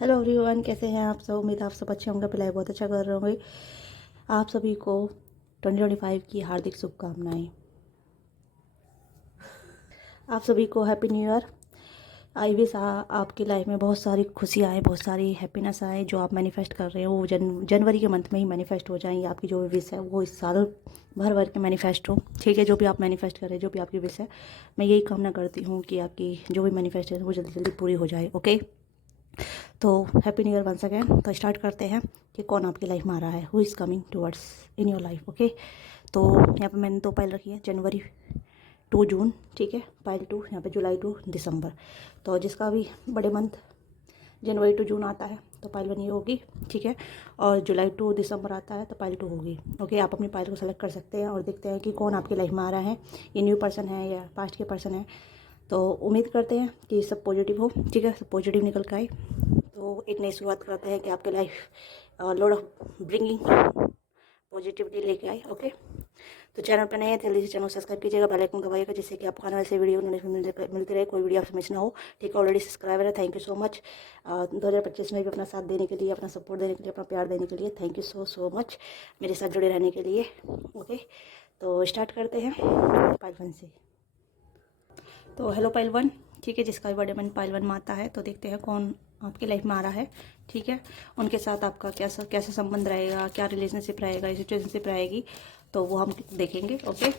Hello everyone, कैसे हैं आप सब। उम्मीद है आप सब अच्छे होंगे, पढ़ाई बहुत अच्छा कर रहे होंगे। आप सभी को 2025 की हार्दिक शुभकामनाएं। आप सभी को happy new year. I wish आपकी लाइफ में बहुत सारी खुशी आए, बहुत सारी हैप्पीनेस आए। जो आप मैनिफेस्ट कर रहे हो वो जनवरी के मंथ में ही मैनिफेस्ट हो जाएंगी। आपकी जो भी विश है वो इस साल भर भर के मैनिफेस्ट हो। ठीक है, जो भी आप मैनिफेस्ट कर रहे हैं, जो भी आपकी विश है, मैं यही कामना करती हूँ कि आपकी जो भी मैनिफेस्ट है वो जल्दी जल्दी पूरी हो जाए। ओके, तो happy new year once again. तो स्टार्ट करते हैं कि कौन आपकी लाइफ में आ रहा है, who is coming towards in your life. Okay, तो यहाँ पे मैंने 2 पाइल रखी है, जनवरी टू जून। ठीक है, पाइल 2 यहाँ पे जुलाई टू दिसंबर। तो जिसका भी बड़े मंथ जनवरी टू जून आता है तो पाइल 1 ये होगी। ठीक है, और जुलाई टू दिसंबर आता है तो पाइल 2 होगी। ओके, आप अपनी पाइल को सेलेक्ट कर सकते हैं और देखते हैं कि कौन आपकी लाइफ में आ रहा है। ये न्यू पर्सन है या पास्ट के पर्सन है। तो उम्मीद करते हैं कि सब पॉजिटिव हो। ठीक है, सब पॉजिटिव निकल के आए। तो एक नई शुरुआत करते हैं कि आपके life Lord of bringing positivity लेके आए। ओके, तो चैनल पर नए हैं जल्दी से चैनल सब्सक्राइब कीजिएगा, बेल आइकन दबाइएगा, जिससे कि आपको आने वाले से वीडियो नोटिफिकेशन मिलती रहे, कोई वीडियो आपसे मिस ना हो। ठीक है, ऑलरेडी सब्सक्राइबर है, थैंक यू सो मच। 2025 में भी अपना साथ देने के लिए, अपना सपोर्ट देने के लिए, अपना प्यार देने के लिए थैंक यू सो मच, मेरे साथ जुड़े रहने के लिए। ओके, तो स्टार्ट करते हैं पाइल 1 से। तो हेलो पाइल 1। ठीक है, जिसका भी बर्थडे मन पाइल 1 में आता है तो देखते हैं कौन आपकी लाइफ में आ रहा है। ठीक है, उनके साथ आपका कैसा संबंध रहेगा, क्या रिलेशनशिप रहेगा, सिचुएशनशिप रहेगी, तो वो हम देखेंगे। ओके,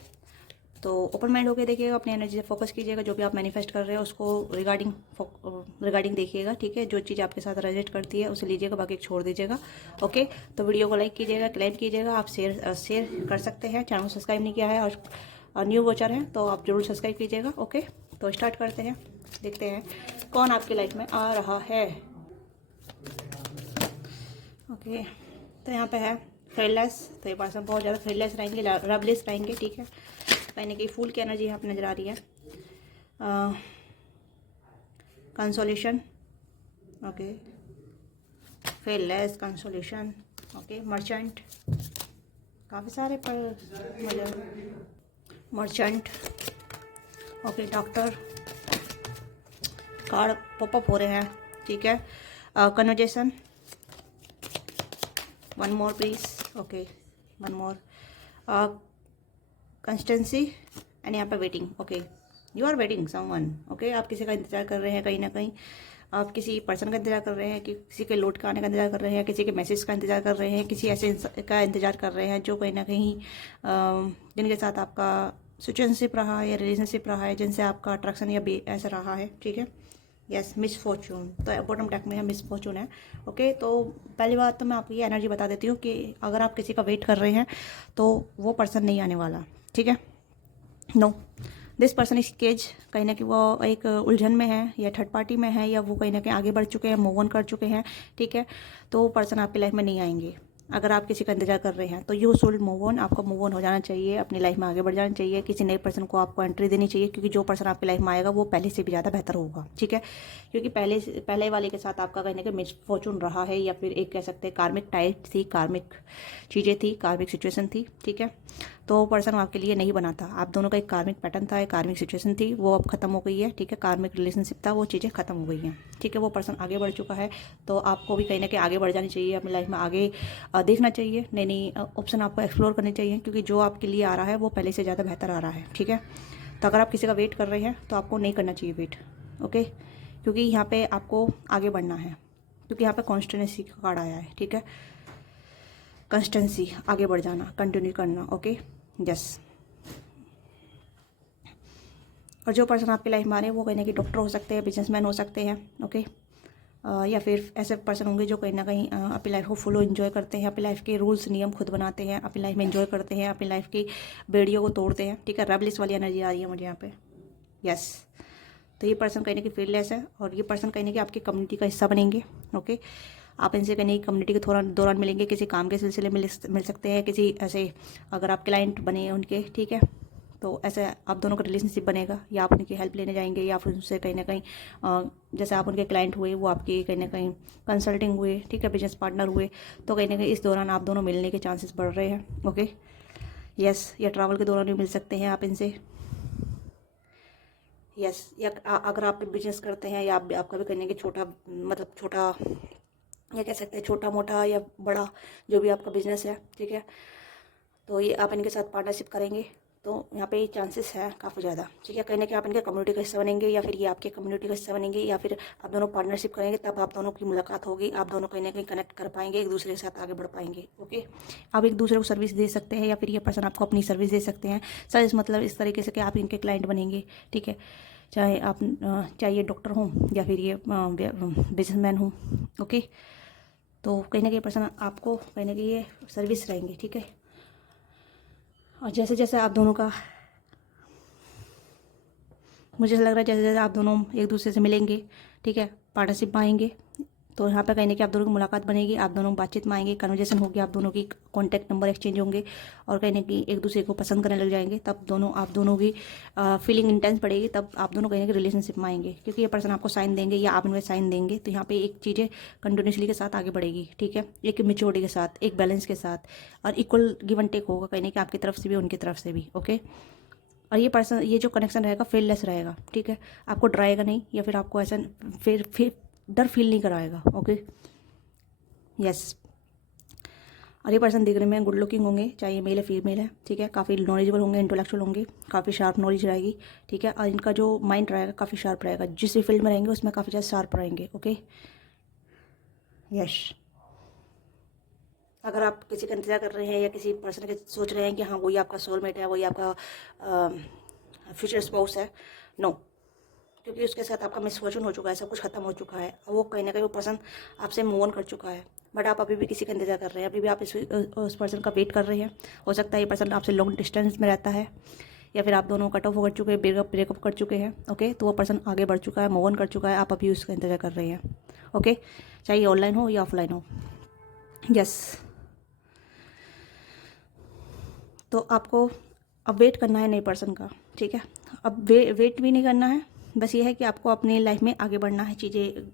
तो ओपन माइंड होकर देखिएगा, अपनी एनर्जी से फोकस कीजिएगा, जो भी आप मैनिफेस्ट कर रहे हो उसको रिगार्डिंग देखिएगा। ठीक है, जो चीज़ आपके साथ रेजोनेट करती है उसे लीजिएगा, बाकी छोड़ दीजिएगा। ओके, तो वीडियो को लाइक कीजिएगा, क्लेम कीजिएगा, आप शेयर कर सकते हैं। चैनल को सब्सक्राइब नहीं किया है और न्यू वॉचर हैं तो आप जरूर सब्सक्राइब कीजिएगा। ओके, तो स्टार्ट करते हैं, देखते हैं कौन आपकी लाइफ में आ रहा है। ओके, तो यहाँ पे है फेयरलेस। तो ये पर्सन बहुत ज़्यादा फेयरलेस रहेंगे, लवलेस रहेंगे। ठीक है, कहीं की फूल की एनर्जी यहाँ पे नज़र आ रही है। Consolation, okay, fearless, consolation, okay, merchant, काफ़ी सारे पर merchant, okay, doctor card popup हो रहे हैं। ठीक है, conversation, one more please, okay, one more, constancy, and यहाँ पे waiting. Okay, you are waiting someone. Okay, आप किसी का इंतजार कर रहे हैं, कहीं ना कहीं आप किसी पर्सन का इंतजार कर रहे हैं, कि किसी के लौट का आने का इंतजार कर रहे हैं, किसी के मैसेज का इंतजार कर रहे हैं, किसी ऐसे का इंतजार कर रहे हैं जो कहीं ना कहीं जिनके साथ आपका सिचुएशनशिप रहा है या रिलेशनशिप रहा है, जिनसे आपका अट्रैक्शन या ऐसा रहा है। ठीक है, यस, मिस फॉर्चून, तो बॉटम टैक में है मिस फॉर्चून है। ओके, तो पहली बात तो मैं आपको ये एनर्जी बता देती हूँ कि अगर आप किसी का वेट कर रहे हैं तो वो पर्सन नहीं आने वाला। ठीक है, no, this person is cage, कहीं ना कहीं वो एक उलझन में है या थर्ड पार्टी में है, या वो कहीं ना कहीं आगे बढ़ चुके हैं, मूव ऑन कर चुके हैं। ठीक है, तो वो पर्सन आपकी लाइफ में नहीं आएंगे। अगर आप किसी का इंतजार कर रहे हैं तो यू शुड मूव ऑन, आपको मूव ऑन हो जाना चाहिए, अपनी लाइफ में आगे बढ़ जाना चाहिए। किसी नए पर्सन को आपको एंट्री देनी चाहिए, क्योंकि जो पर्सन आपकी लाइफ में आएगा वो पहले से भी ज़्यादा बेहतर होगा। ठीक है, क्योंकि पहले वाले के साथ आपका कहीं ना कहीं मिसफॉर्चून रहा है, या फिर एक कह सकते हैं कार्मिक टाइप थी, कार्मिक चीज़ें थी, कार्मिक सिचुएशन थी। ठीक है, तो वो पर्सन आपके लिए नहीं बना था। आप दोनों का एक कार्मिक पैटर्न था, एक कार्मिक सिचुएशन थी, वो अब खत्म हो गई है। ठीक है, कार्मिक रिलेशनशिप था, वो चीज़ें खत्म हो गई हैं। ठीक है, वो पर्सन आगे बढ़ चुका है, तो आपको भी कहीं ना कहीं आगे बढ़ जानी चाहिए, अपनी लाइफ में आगे देखना चाहिए, नई नई ऑप्शन आपको एक्सप्लोर करनी चाहिए, क्योंकि जो आपके लिए आ रहा है वो पहले से ज़्यादा बेहतर आ रहा है। ठीक है, तो अगर आप किसी का वेट कर रहे हैं तो आपको नहीं करना चाहिए वेट। ओके, क्योंकि यहाँ पे आपको आगे बढ़ना है, क्योंकि यहाँ पे कॉन्स्टेंसी का कार्ड आया है। ठीक है, कंस्टेंसी, आगे बढ़ जाना, कंटिन्यू करना। ओके, यस, और जो पर्सन आपकी लाइफ में आ रहे हैं वो कहीं ना कहीं डॉक्टर हो सकते हैं, बिजनेसमैन हो सकते हैं। ओके, या फिर ऐसे पर्सन होंगे जो कहीं ना कहीं अपनी लाइफ को फुल एंजॉय करते हैं, अपनी लाइफ के रूल्स नियम खुद बनाते हैं, अपनी लाइफ में एंजॉय करते हैं, अपनी लाइफ की बेड़ियों को तोड़ते हैं। ठीक है, रेबलिस वाली एनर्जी आ रही है मुझे यहाँ पे। यस, तो ये पर्सन कहीं ना कहीं फील्डलेस है, और ये पर्सन कहीं ना कहीं आपकी कम्युनिटी का हिस्सा बनेंगे। ओके, आप इनसे कहीं कम्युनिटी के दौरान मिलेंगे, किसी काम के सिलसिले में मिल सकते हैं, किसी ऐसे अगर आप क्लाइंट बने हैं उनके। ठीक है, तो ऐसे आप दोनों का रिलेशनशिप बनेगा, या आप उनकी हेल्प लेने जाएंगे, या फिर उनसे कहीं ना कहीं जैसे आप उनके क्लाइंट हुए, वो आपकी कहीं ना कहीं कंसल्टिंग हुए। ठीक है, बिजनेस पार्टनर हुए, तो कहीं ना कहीं इस दौरान आप दोनों मिलने के चांसेस बढ़ रहे हैं। ओके, यस, या ट्रैवल के दौरान भी मिल सकते हैं आप इनसे। यस, या अगर आप बिजनेस करते हैं या आपका भी करने की छोटा, मतलब छोटा, या कह सकते हैं छोटा मोटा या बड़ा, जो भी आपका बिजनेस है, ठीक है, तो ये आप इनके साथ पार्टनरशिप करेंगे तो यहाँ पे चांसेस है काफ़ी ज़्यादा, ठीक है। कहीं ना कहीं आप इनके कम्युनिटी का हिस्सा बनेंगे या फिर ये आपके कम्युनिटी का हिस्सा बनेंगे, या फिर आप दोनों पार्टनरशिप करेंगे, तब आप दोनों की मुलाकात होगी, आप दोनों कहीं ना कहीं कनेक्ट कर पाएंगे, एक दूसरे के साथ आगे बढ़ पाएंगे। ओके, आप एक दूसरे को सर्विस दे सकते हैं या फिर ये पर्सन आपको अपनी सर्विस दे सकते हैं। सर्विस मतलब इस तरीके से कि आप इनके क्लाइंट बनेंगे, ठीक है, चाहे ये डॉक्टर हों या फिर ये बिजनेसमैन हों। ओके, तो कहीं ना कहीं पर्सन आपको कहीं ना कहीं ये सर्विस रहेंगे, ठीक है। और जैसे जैसे आप दोनों का, मुझे ऐसा लग रहा है जैसे जैसे आप दोनों एक दूसरे से मिलेंगे, ठीक है, पार्टनरशिप में आएंगे, तो यहाँ पे कहीं ना कहीं आप दोनों की मुलाकात बनेगी, आप दोनों बातचीत में आएंगे, कन्वर्जेशन होगी, आप दोनों की कॉन्टैक्ट नंबर एक्सचेंज होंगे और कहीं ना कहीं एक दूसरे को पसंद करने लग जाएंगे। तब आप दोनों की फीलिंग इंटेंस बढ़ेगी, तब आप दोनों कहीं ना कहीं रिलेशनशिप में आएंगे, क्योंकि ये पर्सन आपको साइन देंगे या आप इनमें साइन देंगे, तो यहाँ पे एक चीज़ें कंटिन्यूसली के साथ आगे बढ़ेगी, ठीक है, एक मेच्योरिटी के साथ, एक बैलेंस के साथ, और इक्वल गिव एंड टेक होगा कहीं ना कहीं आपकी तरफ से भी उनकी तरफ से भी। ओके, और ये पर्सन, ये जो कनेक्शन रहेगा फेललेस रहेगा, ठीक है, आपको डराएगा नहीं या फिर आपको ऐसा फिर डर फील नहीं कराएगा। ओके, यस, और ये पर्सन दिखने में गुड लुकिंग होंगे, चाहे ये मेल है फीमेल है, ठीक है, काफ़ी नॉलेजेबल होंगे, इंटेलेक्चुअल होंगे, काफ़ी शार्प नॉलेज रहेगी, ठीक है, और इनका जो माइंड रहेगा काफ़ी शार्प रहेगा, जिस भी फील्ड में रहेंगे उसमें काफ़ी ज़्यादा शार्प रहेंगे। ओके, यस, अगर आप किसी का इंतजार कर रहे हैं या किसी पर्सन के सोच रहे हैं कि हाँ वही आपका सोलमेट है, वही आपका फ्यूचर स्पाउस है, नो, क्योंकि उसके साथ आपका मिसफॉर्चून हो चुका है, सब कुछ खत्म हो चुका है, वो कहीं ना कहीं वो पर्सन आपसे मूव ऑन कर चुका है, बट आप अभी भी किसी का इंतजार कर रहे हैं, अभी भी आप उस पर्सन का वेट कर रहे हैं। हो सकता है ये पर्सन आपसे लॉन्ग डिस्टेंस में रहता है, या फिर आप दोनों कट ऑफ कर चुके हैं, ब्रेकअप कर चुके हैं। ओके, तो वो पर्सन आगे बढ़ चुका है, मूव ऑन कर चुका है, आप अभी उसका इंतजार कर रहे हैं। ओके, चाहे ऑनलाइन हो या ऑफलाइन हो। यस, तो आपको अब वेट करना है नए पर्सन का, ठीक है, अब वेट भी नहीं करना है, बस ये है कि आपको अपनी लाइफ में आगे बढ़ना है, चीज़ें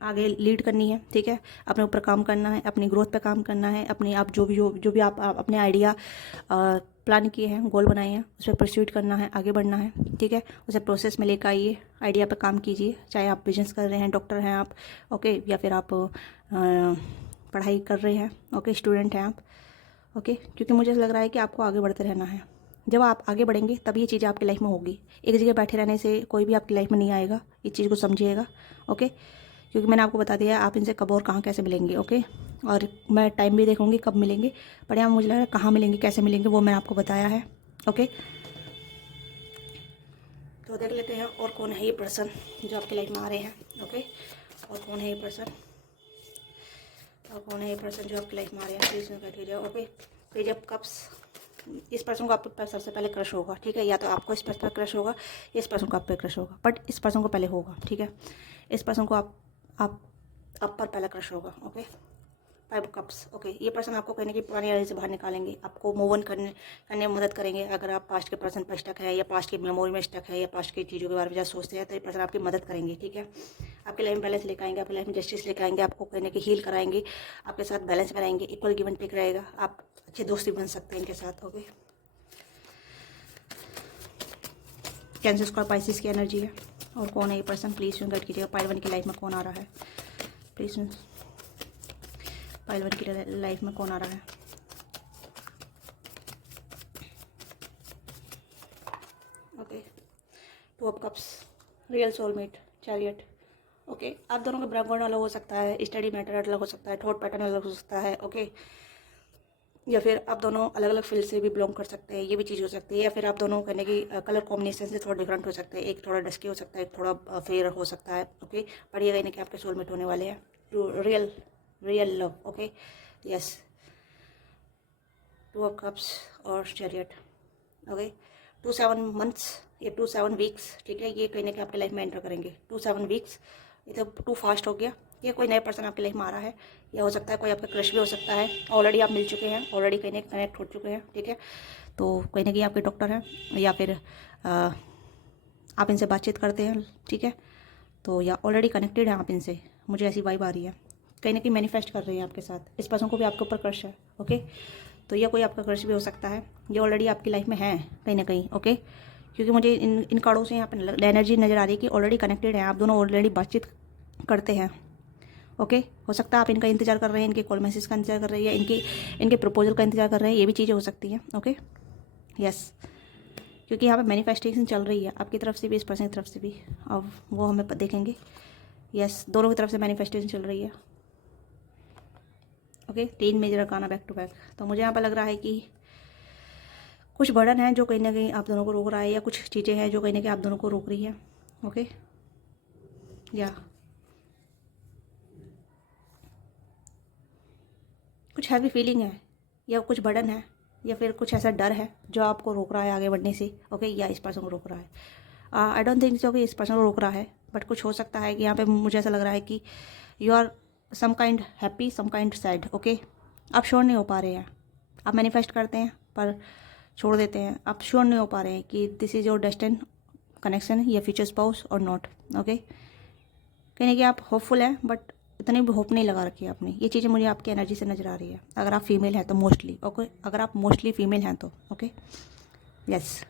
आगे लीड करनी है, ठीक है, अपने ऊपर काम करना है, अपनी ग्रोथ पे काम करना है, अपने आप जो भी आप अपने आइडिया प्लान किए हैं, गोल बनाए हैं, उस पर परस्यूट करना है, आगे बढ़ना है, ठीक है, उसे प्रोसेस में लेकर आइए, आइडिया पे काम कीजिए, चाहे आप बिजनेस कर रहे हैं, डॉक्टर हैं आप, ओके, या फिर आप पढ़ाई कर रहे हैं, ओके, स्टूडेंट हैं आप, ओके, क्योंकि मुझे लग रहा है कि आपको आगे बढ़ते रहना है। जब आप आगे बढ़ेंगे तब ये चीज़ें आपकी लाइफ में होगी, एक जगह बैठे रहने से कोई भी आपकी लाइफ में नहीं आएगा, इस चीज़ को समझिएगा। ओके, क्योंकि मैंने आपको बता दिया है आप इनसे कब और कहाँ कैसे मिलेंगे। ओके, और मैं टाइम भी देखूंगी कब मिलेंगे, पर यहाँ मुझे लग रहा है कहाँ मिलेंगे, कैसे मिलेंगे, वो मैंने आपको बताया है। ओके, तो देख लेते हैं और कौन है ये पर्सन जो आपकी लाइफ में आ रहे हैं। ओके, और कौन है ये पर्सन, और कौन है ये पर्सन जो आपकी लाइफ में आ रहे हैं, प्लीज़ बैठ के जाओ। ओके, पेज ऑफ कप्स, इस पर्सन को आप पर सबसे पहले क्रश होगा, ठीक है, या तो आपको इस पर्सन पर क्रश होगा या इस पर्सन को आप पे क्रश होगा, बट इस पर्सन को पहले होगा, ठीक है, इस पर्सन को आप पर पहले क्रश होगा। Okay, 5 cups. ओके, ये पर्सन आपको कहने की पुरानी एनर्जी से बाहर निकालेंगे, आपको मूव ऑन करने में मदद करेंगे। अगर आप पास्ट के पर्सन पर स्टक है या पास्ट की मेमोरी में स्टक है या पास्ट की चीज़ों के बारे में ज़्यादा सोचते हैं, तो ये पर्सन आपकी मदद करेंगे, ठीक है, आपकी लाइफ में बैलेंस लेकर आएंगे, आपकी लाइफ में जस्टिस लेकर आएंगे, आपको कहने की हील कराएंगे, आपके साथ बैलेंस में रहेंगे, इक्वल गिव एंड टेक रहेगा, आप अच्छे दोस्ती बन सकते हैं इनके साथ। ओके, कैंसर स्क्वायर पाइसिस की एनर्जी है। और कौन है ये पर्सन, प्लीज़ गाइड कीजिएगा, पाइल 1 की लाइफ में कौन आ रहा है, प्लीज़ पाइल 1 की लाइफ में कौन आ रहा है। Okay, 2 of cups, real soulmate, chariot. Okay, आप दोनों का बैकग्राउंड अलग हो सकता है, स्टडी मैटर अलग हो सकता है, थॉट पैटर्न अलग हो सकता है। ओके, या फिर आप दोनों अलग अलग फील्ड से भी बिलोंग कर सकते हैं, ये भी चीज़ हो सकती है, या फिर आप दोनों कहने की कलर कॉम्बिनेशन से थोड़ा डिफरेंट हो सकते हैं, एक थोड़ा डस्की हो सकता है, एक थोड़ा फेयर हो सकता है। ओके, पर ये कहने कि आपके सोलमेट होने वाले हैं, real love. Okay, yes, 2 of cups और चैरियट। ओके, 2-7 मंथ्स या 2-7 वीक्स, ठीक है, ये कहीं ना कहीं आपकी लाइफ में एंटर करेंगे। 2-7 वीक्स, ये तो टू फास्ट हो गया, ये कोई नया पर्सन आपकी लाइफ में आ रहा है, या हो सकता है कोई आपका क्रश भी हो सकता है, ऑलरेडी आप मिल चुके हैं, ऑलरेडी कहीं ना कनेक्ट हो चुके हैं, ठीक है, तो कहीं ना कहीं आपके डॉक्टर हैं या फिर आप इनसे बातचीत करते हैं, ठीक है, तो या ऑलरेडी कनेक्टेड हैं आप इनसे, मुझे ऐसी वाइब आ रही है, कहीं ना कहीं मैनिफेस्ट कर रही है आपके साथ, इस पर्सन को भी आपके ऊपर क्रश है। ओके, तो यह कोई आपका क्रश भी हो सकता है, ये ऑलरेडी आपकी लाइफ में है कहीं ना कहीं। ओके, क्योंकि मुझे इन कार्डों से यहाँ पे एनर्जी नज़र आ रही है कि ऑलरेडी कनेक्टेड हैं, आप दोनों ऑलरेडी बातचीत करते हैं। ओके, हो सकता है आप इनका इंतजार कर रहे हैं, इनके कॉल मैसेज का इंतजार कर रहे हैं, या इनके प्रपोजल का इंतजार कर रहे हैं, ये भी चीज़ें हो सकती हैं। ओके, यस, क्योंकि यहाँ पे मैनिफेस्टेशन चल रही है आपकी तरफ से भी, इस पर्सन की तरफ से भी। अब वो हमें देखेंगे। यस, दोनों की तरफ से मैनिफेस्टेशन चल रही है। Okay, 3 major arcana back to back. तो मुझे यहाँ पर लग रहा है कि कुछ बर्डन है जो कहीं ना कहीं आप दोनों को रोक रहा है, या कुछ चीज़ें हैं जो कहीं ना कहीं आप दोनों को रोक रही है। ओके, या कुछ हैवी फीलिंग है, या कुछ बर्डन है, या फिर कुछ ऐसा डर है जो आपको रोक रहा है आगे बढ़ने से। ओके, या इस पर्सन को रोक रहा है। आई डोंट थिंक सो कि इस पर्सन को रोक रहा है, बट कुछ हो सकता है कि यहाँ पे मुझे ऐसा लग रहा है कि you are some kind happy, some kind sad. Okay, आप श्योर नहीं हो पा रहे हैं, आप मैनिफेस्ट करते हैं पर छोड़ देते हैं, आप श्योर नहीं हो पा रहे हैं कि this is your destine connection या फ्यूचर स्पाउस और नॉट। ओके, कहीं ना कहीं आप होपफुल हैं, बट इतनी भी होप नहीं लगा रखी है आपने। ये चीज़ें मुझे आपकी एनर्जी से नज़र आ रही है, अगर आप फीमेल हैं तो मोस्टली। ओके, अगर आप मोस्टली फीमेल हैं तो ओके, यस।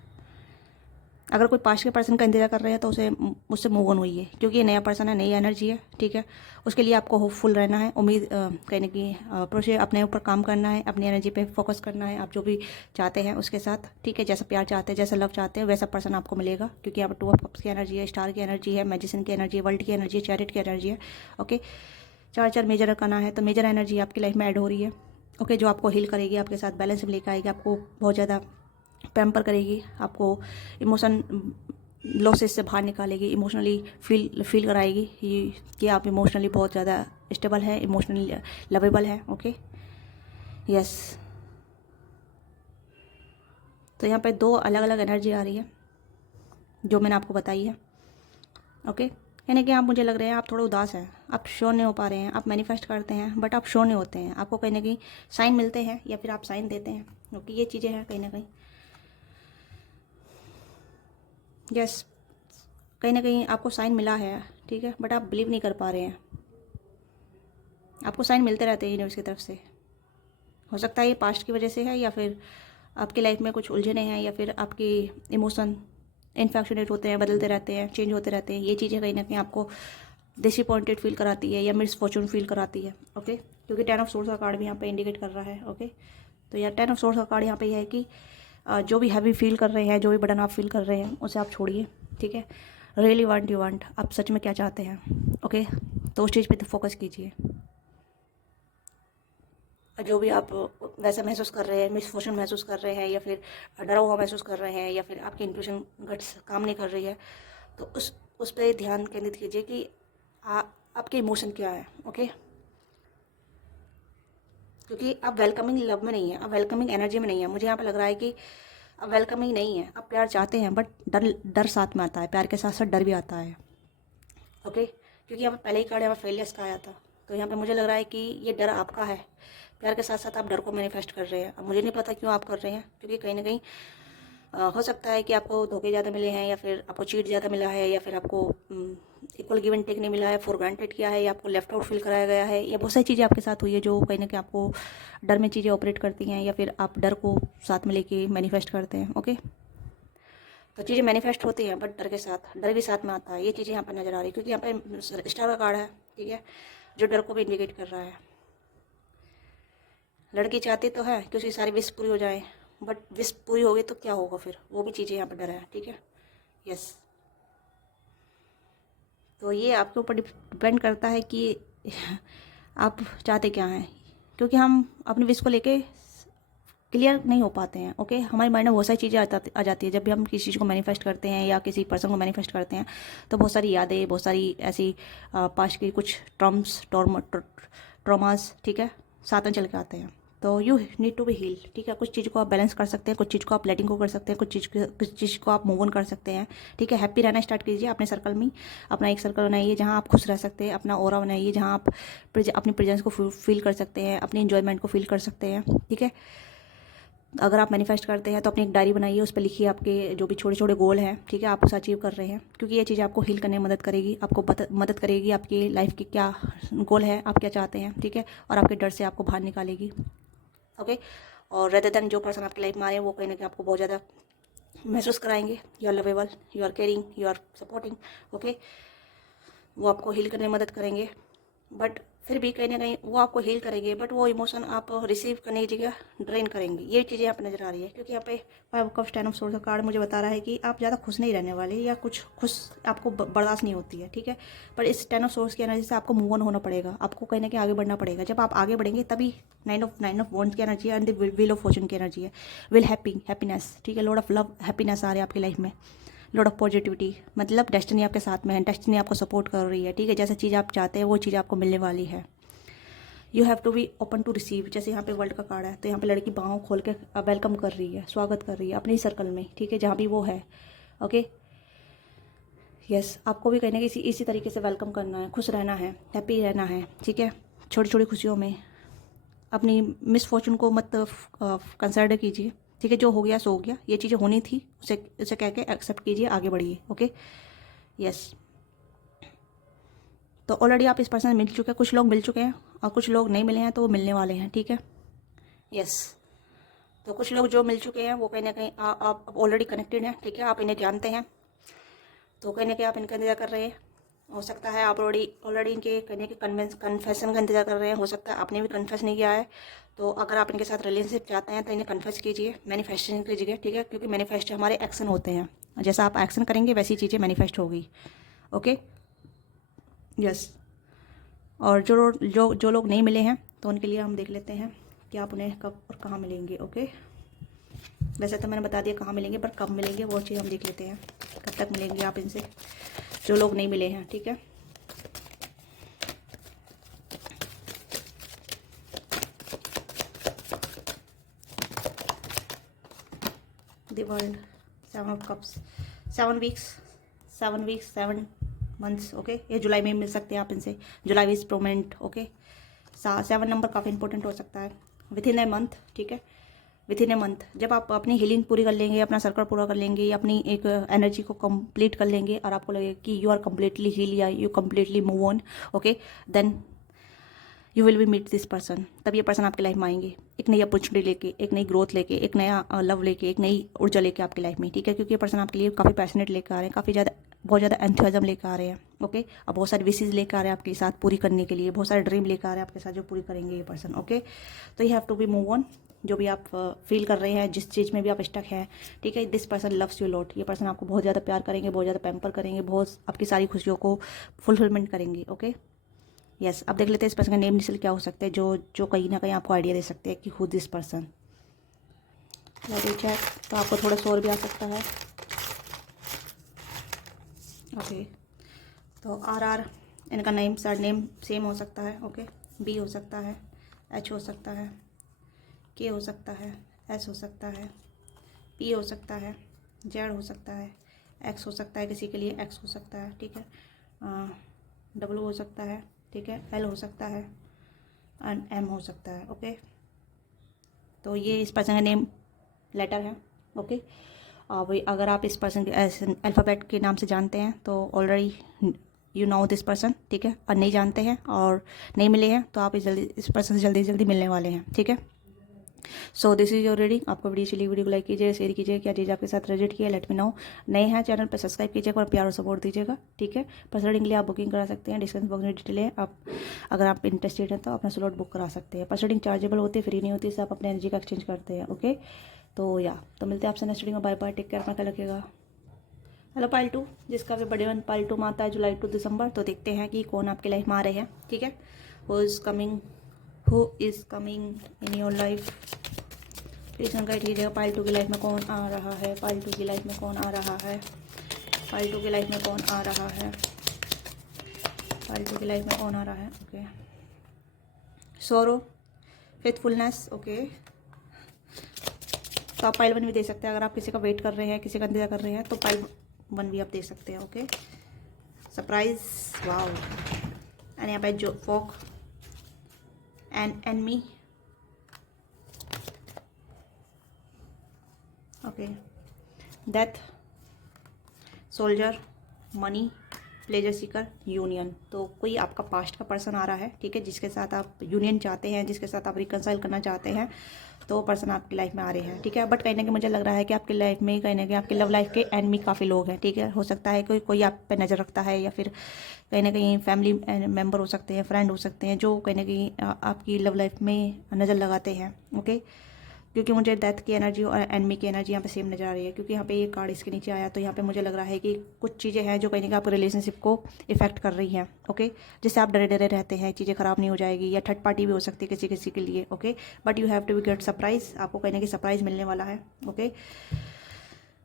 अगर कोई पास्ट के पर्सन का इंतजार कर रहे हैं तो उसे मुझसे मूव ऑन हुई है, क्योंकि ये नया पर्सन है, नई एनर्जी है। ठीक है, उसके लिए आपको होपफुल रहना है, उम्मीद कहीं ना कहीं प्रोसेस अपने ऊपर काम करना है, अपनी एनर्जी पे फोकस करना है, आप जो भी चाहते हैं उसके साथ। ठीक है, जैसा प्यार चाहते हैं, जैसा लव चाहते हैं, वैसा पर्सन आपको मिलेगा, क्योंकि यहाँ पर 2 ऑफ कप्स की एनर्जी है, स्टार की एनर्जी है, मैजिशियन की एनर्जी है, वर्ल्ड की एनर्जी है, चैरिट की एनर्जी है। ओके, 4 मेजर अरकाना है, तो मेजर एनर्जी आपकी लाइफ में ऐड हो रही है। ओके, जो आपको हील करेगी, आपके साथ बैलेंस में लेकर आएगी, आपको बहुत ज़्यादा पैम्पर करेगी, आपको इमोशन लॉसेस से बाहर निकालेगी, इमोशनली फील कराएगी कि आप इमोशनली बहुत ज़्यादा स्टेबल है, इमोशनली लवेबल है। Okay, yes. तो यहाँ पे 2 अलग अलग एनर्जी आ रही है जो मैंने आपको बताई है। ओके, यानी कि आप, मुझे लग रहे हैं आप थोड़े उदास हैं, आप श्योर नहीं हो पा रहे हैं, आप मैनिफेस्ट करते हैं बट आप श्योर नहीं होते हैं, आपको कहीं ना कहीं साइन मिलते हैं या फिर आप साइन देते हैं, क्योंकि ये चीज़ें हैं कहीं ना कहीं। यस, कहीं ना कहीं आपको साइन मिला है, ठीक है, बट आप बिलीव नहीं कर पा रहे हैं। आपको साइन मिलते रहते हैं यूनिवर्स की तरफ से। हो सकता है ये पास्ट की वजह से है, या फिर आपकी लाइफ में कुछ उलझने हैं, या फिर आपकी इमोशन इन्फेक्शनेट होते हैं, बदलते रहते हैं, चेंज होते रहते हैं। ये चीज़ें कहीं ना कहीं आपको डिसअपॉइंटेड फील कराती है या मिसफॉर्चून फील कराती है। ओके, क्योंकि 10 ऑफ सोर्स का कार्ड भी यहाँ पे इंडिकेट कर रहा है। ओके, तो यार 10 ऑफ सोर्स का कार्ड यहाँ पे यह है कि जो भी हैवी फील कर रहे हैं, जो भी बर्डन आप फील कर रहे हैं, उसे आप छोड़िए। ठीक है, रियली वांट यू वांट, आप सच में क्या चाहते हैं। ओके, तो उस चीज़ पे तो फोकस कीजिए। जो भी आप वैसा महसूस कर रहे हैं, मिसफॉर्चून महसूस कर रहे हैं, या फिर डरा हुआ महसूस कर रहे हैं, या फिर आपकी इंट्यूशन गट्स काम नहीं कर रही है, तो उस पर ध्यान केंद्रित कीजिए कि आपके इमोशन क्या है। ओके, क्योंकि आप वेलकमिंग लव में नहीं है, आप वेलकमिंग एनर्जी में नहीं है। मुझे यहाँ पर लग रहा है कि आप वेलकमिंग नहीं है, आप प्यार चाहते हैं, बट डर साथ में आता है, प्यार के साथ साथ डर भी आता है। ओके, क्योंकि यहाँ पर पहले ही कार्ड यहाँ पर फेलियर्स का आया था, तो यहाँ पे मुझे लग रहा है कि ये डर आपका है, प्यार के साथ साथ आप डर को मैनिफेस्ट कर रहे हैं। अब मुझे नहीं पता क्यों आप कर रहे हैं, क्योंकि कहीं ना कहीं हो सकता है कि आपको धोखे ज़्यादा मिले हैं, या फिर आपको चीट ज़्यादा मिला है, या फिर आपको इक्वल गिव एंड टेक नहीं मिला है, फॉर ग्रांटेड किया है, या आपको लेफ्ट आउट फील कराया गया है, या बहुत सारी चीज़ें आपके साथ हुई है जो कहीं ना कहीं आपको डर में चीज़ें ऑपरेट करती हैं, या फिर आप डर को साथ में लेके मैनिफेस्ट करते हैं। ओके, तो चीज़ें मैनिफेस्ट होती हैं, बट डर भी साथ में आता है। ये चीज़ें यहाँ पर नज़र आ रही है, क्योंकि यहाँ पे स्टार का कार्ड है, ठीक है, जो डर को भी इंडिकेट कर रहा है। लड़की चाहती तो है कि उसकी सारी विश पूरी हो जाए, बट विश पूरी होगी तो क्या होगा फिर, वो भी चीज़ें यहाँ पर डर है। ठीक है, यस। तो ये आपके ऊपर डिपेंड करता है कि आप चाहते क्या हैं, क्योंकि हम अपनी विश को लेके क्लियर नहीं हो पाते हैं। ओके, हमारे माइंड में बहुत सारी चीज़ें आ जाती है जब भी हम किसी चीज़ को मैनिफेस्ट करते हैं या किसी पर्सन को मैनिफेस्ट करते हैं, तो बहुत सारी यादें, बहुत सारी ऐसी पास्ट की कुछ ट्रॉमास, ठीक है, साथ में चल के आते हैं। तो you need to be heal. ठीक है, कुछ चीज़ को आप बैलेंस कर सकते हैं, कुछ चीज़ को आप लेटिंग को कर सकते हैं, कुछ चीज़ को आप मूव ऑन कर सकते हैं। ठीक है, हैप्पी रहना स्टार्ट कीजिए अपने सर्कल में। अपना एक सर्कल बनाइए जहाँ आप खुश रह सकते हैं, अपना ऑरा बनाइए जहाँ आप अपनी प्रेजेंस को फील कर सकते हैं, अपनी इंजॉयमेंट को फील कर सकते हैं। ठीक है, अगर आप मैनिफेस्ट करते हैं तो अपनी एक डायरी बनाइए, उस पर लिखिए आपके जो भी छोटे छोटे गोल हैं, ठीक है, आप उसे अचीव कर रहे हैं, क्योंकि ये चीज़ आपको हील करने में मदद करेगी, आपको मदद करेगी, आपकी लाइफ की क्या गोल है, आप क्या चाहते हैं, ठीक है, और आपके डर से आपको बाहर निकालेगी। ओके, और रेदर देन जो पर्सन आपकी लाइफ में आ रहे हैं वो कहीं ना कहीं आपको बहुत ज़्यादा महसूस कराएंगे। You are lovable, you are caring, you are supporting. Okay, वो आपको हील करने में मदद करेंगे, बट फिर भी कहीं ना कहीं वो आपको हील करेंगे, बट वो इमोशन आप रिसीव करने की जगह ड्रेन करेंगे। ये चीज़ें यहाँ पे नजर आ रही है, क्योंकि यहाँ पे 5 कप्स 10 ऑफ सोर्स का कार्ड मुझे बता रहा है कि आप ज़्यादा खुश नहीं रहने वाले, या कुछ खुश आपको बर्दाश्त नहीं होती है, ठीक है। पर इस 10 ऑफ सोर्स की एनर्जी से आपको मूव ऑन होना पड़ेगा, आपको कहीं ना कहीं आगे बढ़ना पड़ेगा। जब आप आगे बढ़ेंगे तभी 9 ऑफ वॉन्ड्स की एनर्जी है, and the wheel of Fortune की एनर्जी है। हैप्पीनेस, ठीक है, लॉर्ड ऑफ लव, हैप्पीनेस आ रही है आपकी लाइफ में, लॉट ऑफ पॉजिटिविटी, मतलब डेस्टिनी आपके साथ में है, डेस्टिनी आपको सपोर्ट कर रही है, ठीक है। जैसे चीज़ आप चाहते हैं वो चीज़ आपको मिलने वाली है। You have to be open to receive, जैसे यहाँ पे वर्ल्ड का कार्ड है, तो यहाँ पे लड़की बाहों खोल के वेलकम कर रही है, स्वागत कर रही है अपनी सर्कल में, ठीक है, जहाँ भी वो है। ओके, यस, आपको भी कहने की इसी तरीके से वेलकम करना है, खुश रहना है, हैप्पी रहना है, ठीक है। छोटी छोटी खुशियों में अपनी मिसफॉर्चून को मत कंसिडर कीजिए, ठीक है। जो हो गया सो हो गया, ये चीज़ें होनी थी, उसे कह के एक्सेप्ट कीजिए, आगे बढ़िए। Okay, yes. तो ऑलरेडी आप इस पर्सन से मिल चुके हैं, कुछ लोग मिल चुके हैं और कुछ लोग नहीं मिले हैं, तो वो मिलने वाले हैं, ठीक है। यस, तो कुछ लोग जो मिल चुके हैं वो कहीं ना कहीं आप ऑलरेडी कनेक्टेड हैं, ठीक है, आप इन्हें जानते हैं, तो कहीं ना कहीं आप इनका इंतजार कर रहे हैं। हो सकता है आप ऑलरेडी इनके कहने के कन्फेशन का इंतजार कर रहे हैं, हो सकता है आपने भी कन्फेस नहीं किया है। तो अगर आप इनके साथ रिलेशनशिप चाहते हैं तो इन्हें कन्फेस कीजिए, मैनिफेस्टेशन कीजिए, ठीक है, क्योंकि मैनिफेस्ट हमारे एक्शन होते हैं, जैसा आप एक्शन करेंगे वैसी चीज़ें मैनिफेस्ट होगी। Okay, yes. और जो लोग नहीं मिले हैं तो उनके लिए हम देख लेते हैं कि आप उन्हें कब और कहाँ मिलेंगे। ओके, वैसे तो मैंने बता दिया कहाँ मिलेंगे, पर कब मिलेंगे वो चीज़ हम देख लेते हैं, कब तक मिलेंगे आप इनसे, जो लोग नहीं मिले हैं, ठीक है। The world, 7 of cups, 7 weeks, 7 months. Okay, ये जुलाई में मिल सकते हैं आप इनसे, जुलाई इज प्रोमेंट। ओके, 7 नंबर काफ़ी इंपॉर्टेंट हो सकता है विद इन ए मंथ, ठीक है, विद इन ए मंथ। जब आप अपनी हीलिंग पूरी कर लेंगे, अपना सर्कल पूरा कर लेंगे, अपनी एक एनर्जी को कंप्लीट कर लेंगे, और आपको लगेगा कि यू आर कम्प्लीटली हील या you completely move on, okay, then you will be meet this person. तब ये पर्सन आपकी लाइफ में आएंगे, एक नई अपॉर्चुनिटी लेके, एक नई ग्रोथ लेके, एक नया लव लेके, एक नई ऊर्जा लेके आपकी लाइफ में, ठीक है, क्योंकि ये पर्सन आपके लिए काफ़ी पैशनेट लेकर आ रहे हैं, काफ़ी ज़्यादा बहुत ज़्यादा एंथुसियाज्म लेकर आ रहे हैं। ओके, अब बहुत सारी विशेज़ लेकर आ रहे हैं आपके साथ पूरी करने के लिए, बहुत सारे ड्रीम लेकर आ रहे हैं आपके साथ जो पूरी करेंगे ये पर्सन। ओके, तो you have to be move on, जो भी आप फील कर रहे हैं, जिस चीज़ में भी आप स्टक हैं, ठीक है। This person loves you lot, ये पर्सन आपको बहुत ज़्यादा प्यार करेंगे, बहुत ज़्यादा पैम्पर करेंगे, बहुत आपकी सारी खुशियों को फुलफिलमेंट करेंगे। Okay, yes. अब देख लेते हैं इस पर्सन का नेम इनिशियल क्या हो सकते हैं, जो कहीं ना कहीं आपको आइडिया दे सकते हैं कि हु दिस पर्सन। चेक, तो आपको थोड़ा शोर भी आ सकता है। ओके, तो आर इनका नेम सर नेम सेम हो सकता है। ओके, बी हो सकता है, एच हो सकता है, के हो सकता है, एस हो सकता है, पी हो सकता है, जेड हो सकता है, एक्स हो सकता है, किसी के लिए एक्स हो सकता है, ठीक है, डब्ल्यू हो सकता है, ठीक है, एल हो सकता है, एंड एम हो सकता है। ओके, तो ये इस पर्सन का नेम लेटर है। ओके, और अगर आप इस पर्सन के अल्फ़ाबेट के नाम से जानते हैं तो already you know this person, ठीक है, और नहीं जानते हैं और नहीं मिले हैं तो आप इस पर्सन से जल्दी से जल्दी मिलने वाले हैं, ठीक है। सो दिस इज योर रीडिंग। आपको वीडियो चली, वीडियो को लाइक कीजिए, शेयर कीजिए, क्या चीज़ आपके साथ रेजिट किया, लेट मी नो। नए हैं चैनल पर सब्सक्राइब कीजिएगा और प्यार और सपोर्ट दीजिएगा, ठीक है। पर्सनल रीडिंग के लिए आप बुकिंग करा सकते हैं, डिस्क्रिप्शन बॉक्स में डिटेल है, आप अगर आप इंटरेस्टेड हैं तो अपना स्लॉट बुक करा सकते हैं। पर्सनल रीडिंग चार्जेबल होती है, फ्री नहीं होती, इससे आप अपने एनर्जी का एक्सचेंज करते हैं। ओके, तो मिलते हैं आपसे नेक्स्ट वीडियो में। बाय बाय, टेक केयर, अपना ख्याल रखिएगा। हेलो पाइल 2, जिसका भी बर्थडे पाइल 2 में आता है जुलाई टू दिसंबर, तो देखते हैं कि कौन आपकी लाइफ में आ रहे हैं, ठीक है। Who is coming in your life, please guide कीजिएगा। पाइल 2 की लाइफ में कौन आ रहा है, पाइल 2 की लाइफ में कौन आ रहा है, पाइल 2 की लाइफ में कौन आ रहा है, पाइल 2 की लाइफ में कौन आ रहा है। ओके, सोरो, फेथफुलनेस। ओके, तो आप पाइल 1 भी दे सकते हैं, अगर आप किसी का वेट कर रहे हैं, किसी का इंतजार कर रहे हैं तो पाइल 1 भी आप दे सकते हैं। ओके, सरप्राइज, वाओ, एंड यहाँ पे जो folk and enemy. Okay, death, soldier, money, pleasure seeker union, तो कोई आपका पास्ट का पर्सन आ रहा है, ठीक है, जिसके साथ आप यूनियन चाहते हैं, जिसके साथ आप रिकंसाइल करना चाहते हैं, तो पर्सन आपकी लाइफ में आ रहे हैं, ठीक है। बट कहीं ना कहीं मुझे लग रहा है कि आपकी लाइफ में कहीं ना कहीं आपकी लव लाइफ के एनिमी काफ़ी लोग हैं, ठीक है। हो सकता है कोई कोई आप पे नज़र रखता है, या फिर कहीं ना कहीं फैमिली मेम्बर हो सकते हैं, फ्रेंड हो सकते हैं, जो कहीं ना कहीं आपकी लव लाइफ में नज़र लगाते हैं, ओके। क्योंकि मुझे डेथ की एनर्जी और एनमी की एनर्जी यहाँ पे सेम नज़र आ रही है, क्योंकि यहाँ पे ये कार्ड इसके नीचे आया, तो यहाँ पे मुझे लग रहा है कि कुछ चीज़ें हैं जो कहीं ना कहीं आपके रिलेशनशिप को इफेक्ट कर रही हैं, ओके। जिससे आप डरे डरे रहते हैं, चीज़ें ख़राब नहीं हो जाएगी, या थर्ड पार्टी भी हो सकती है किसी किसी के लिए, okay. But you have to be get surprise, आपको कहीं ना कहीं सरप्राइज मिलने वाला है, ओके।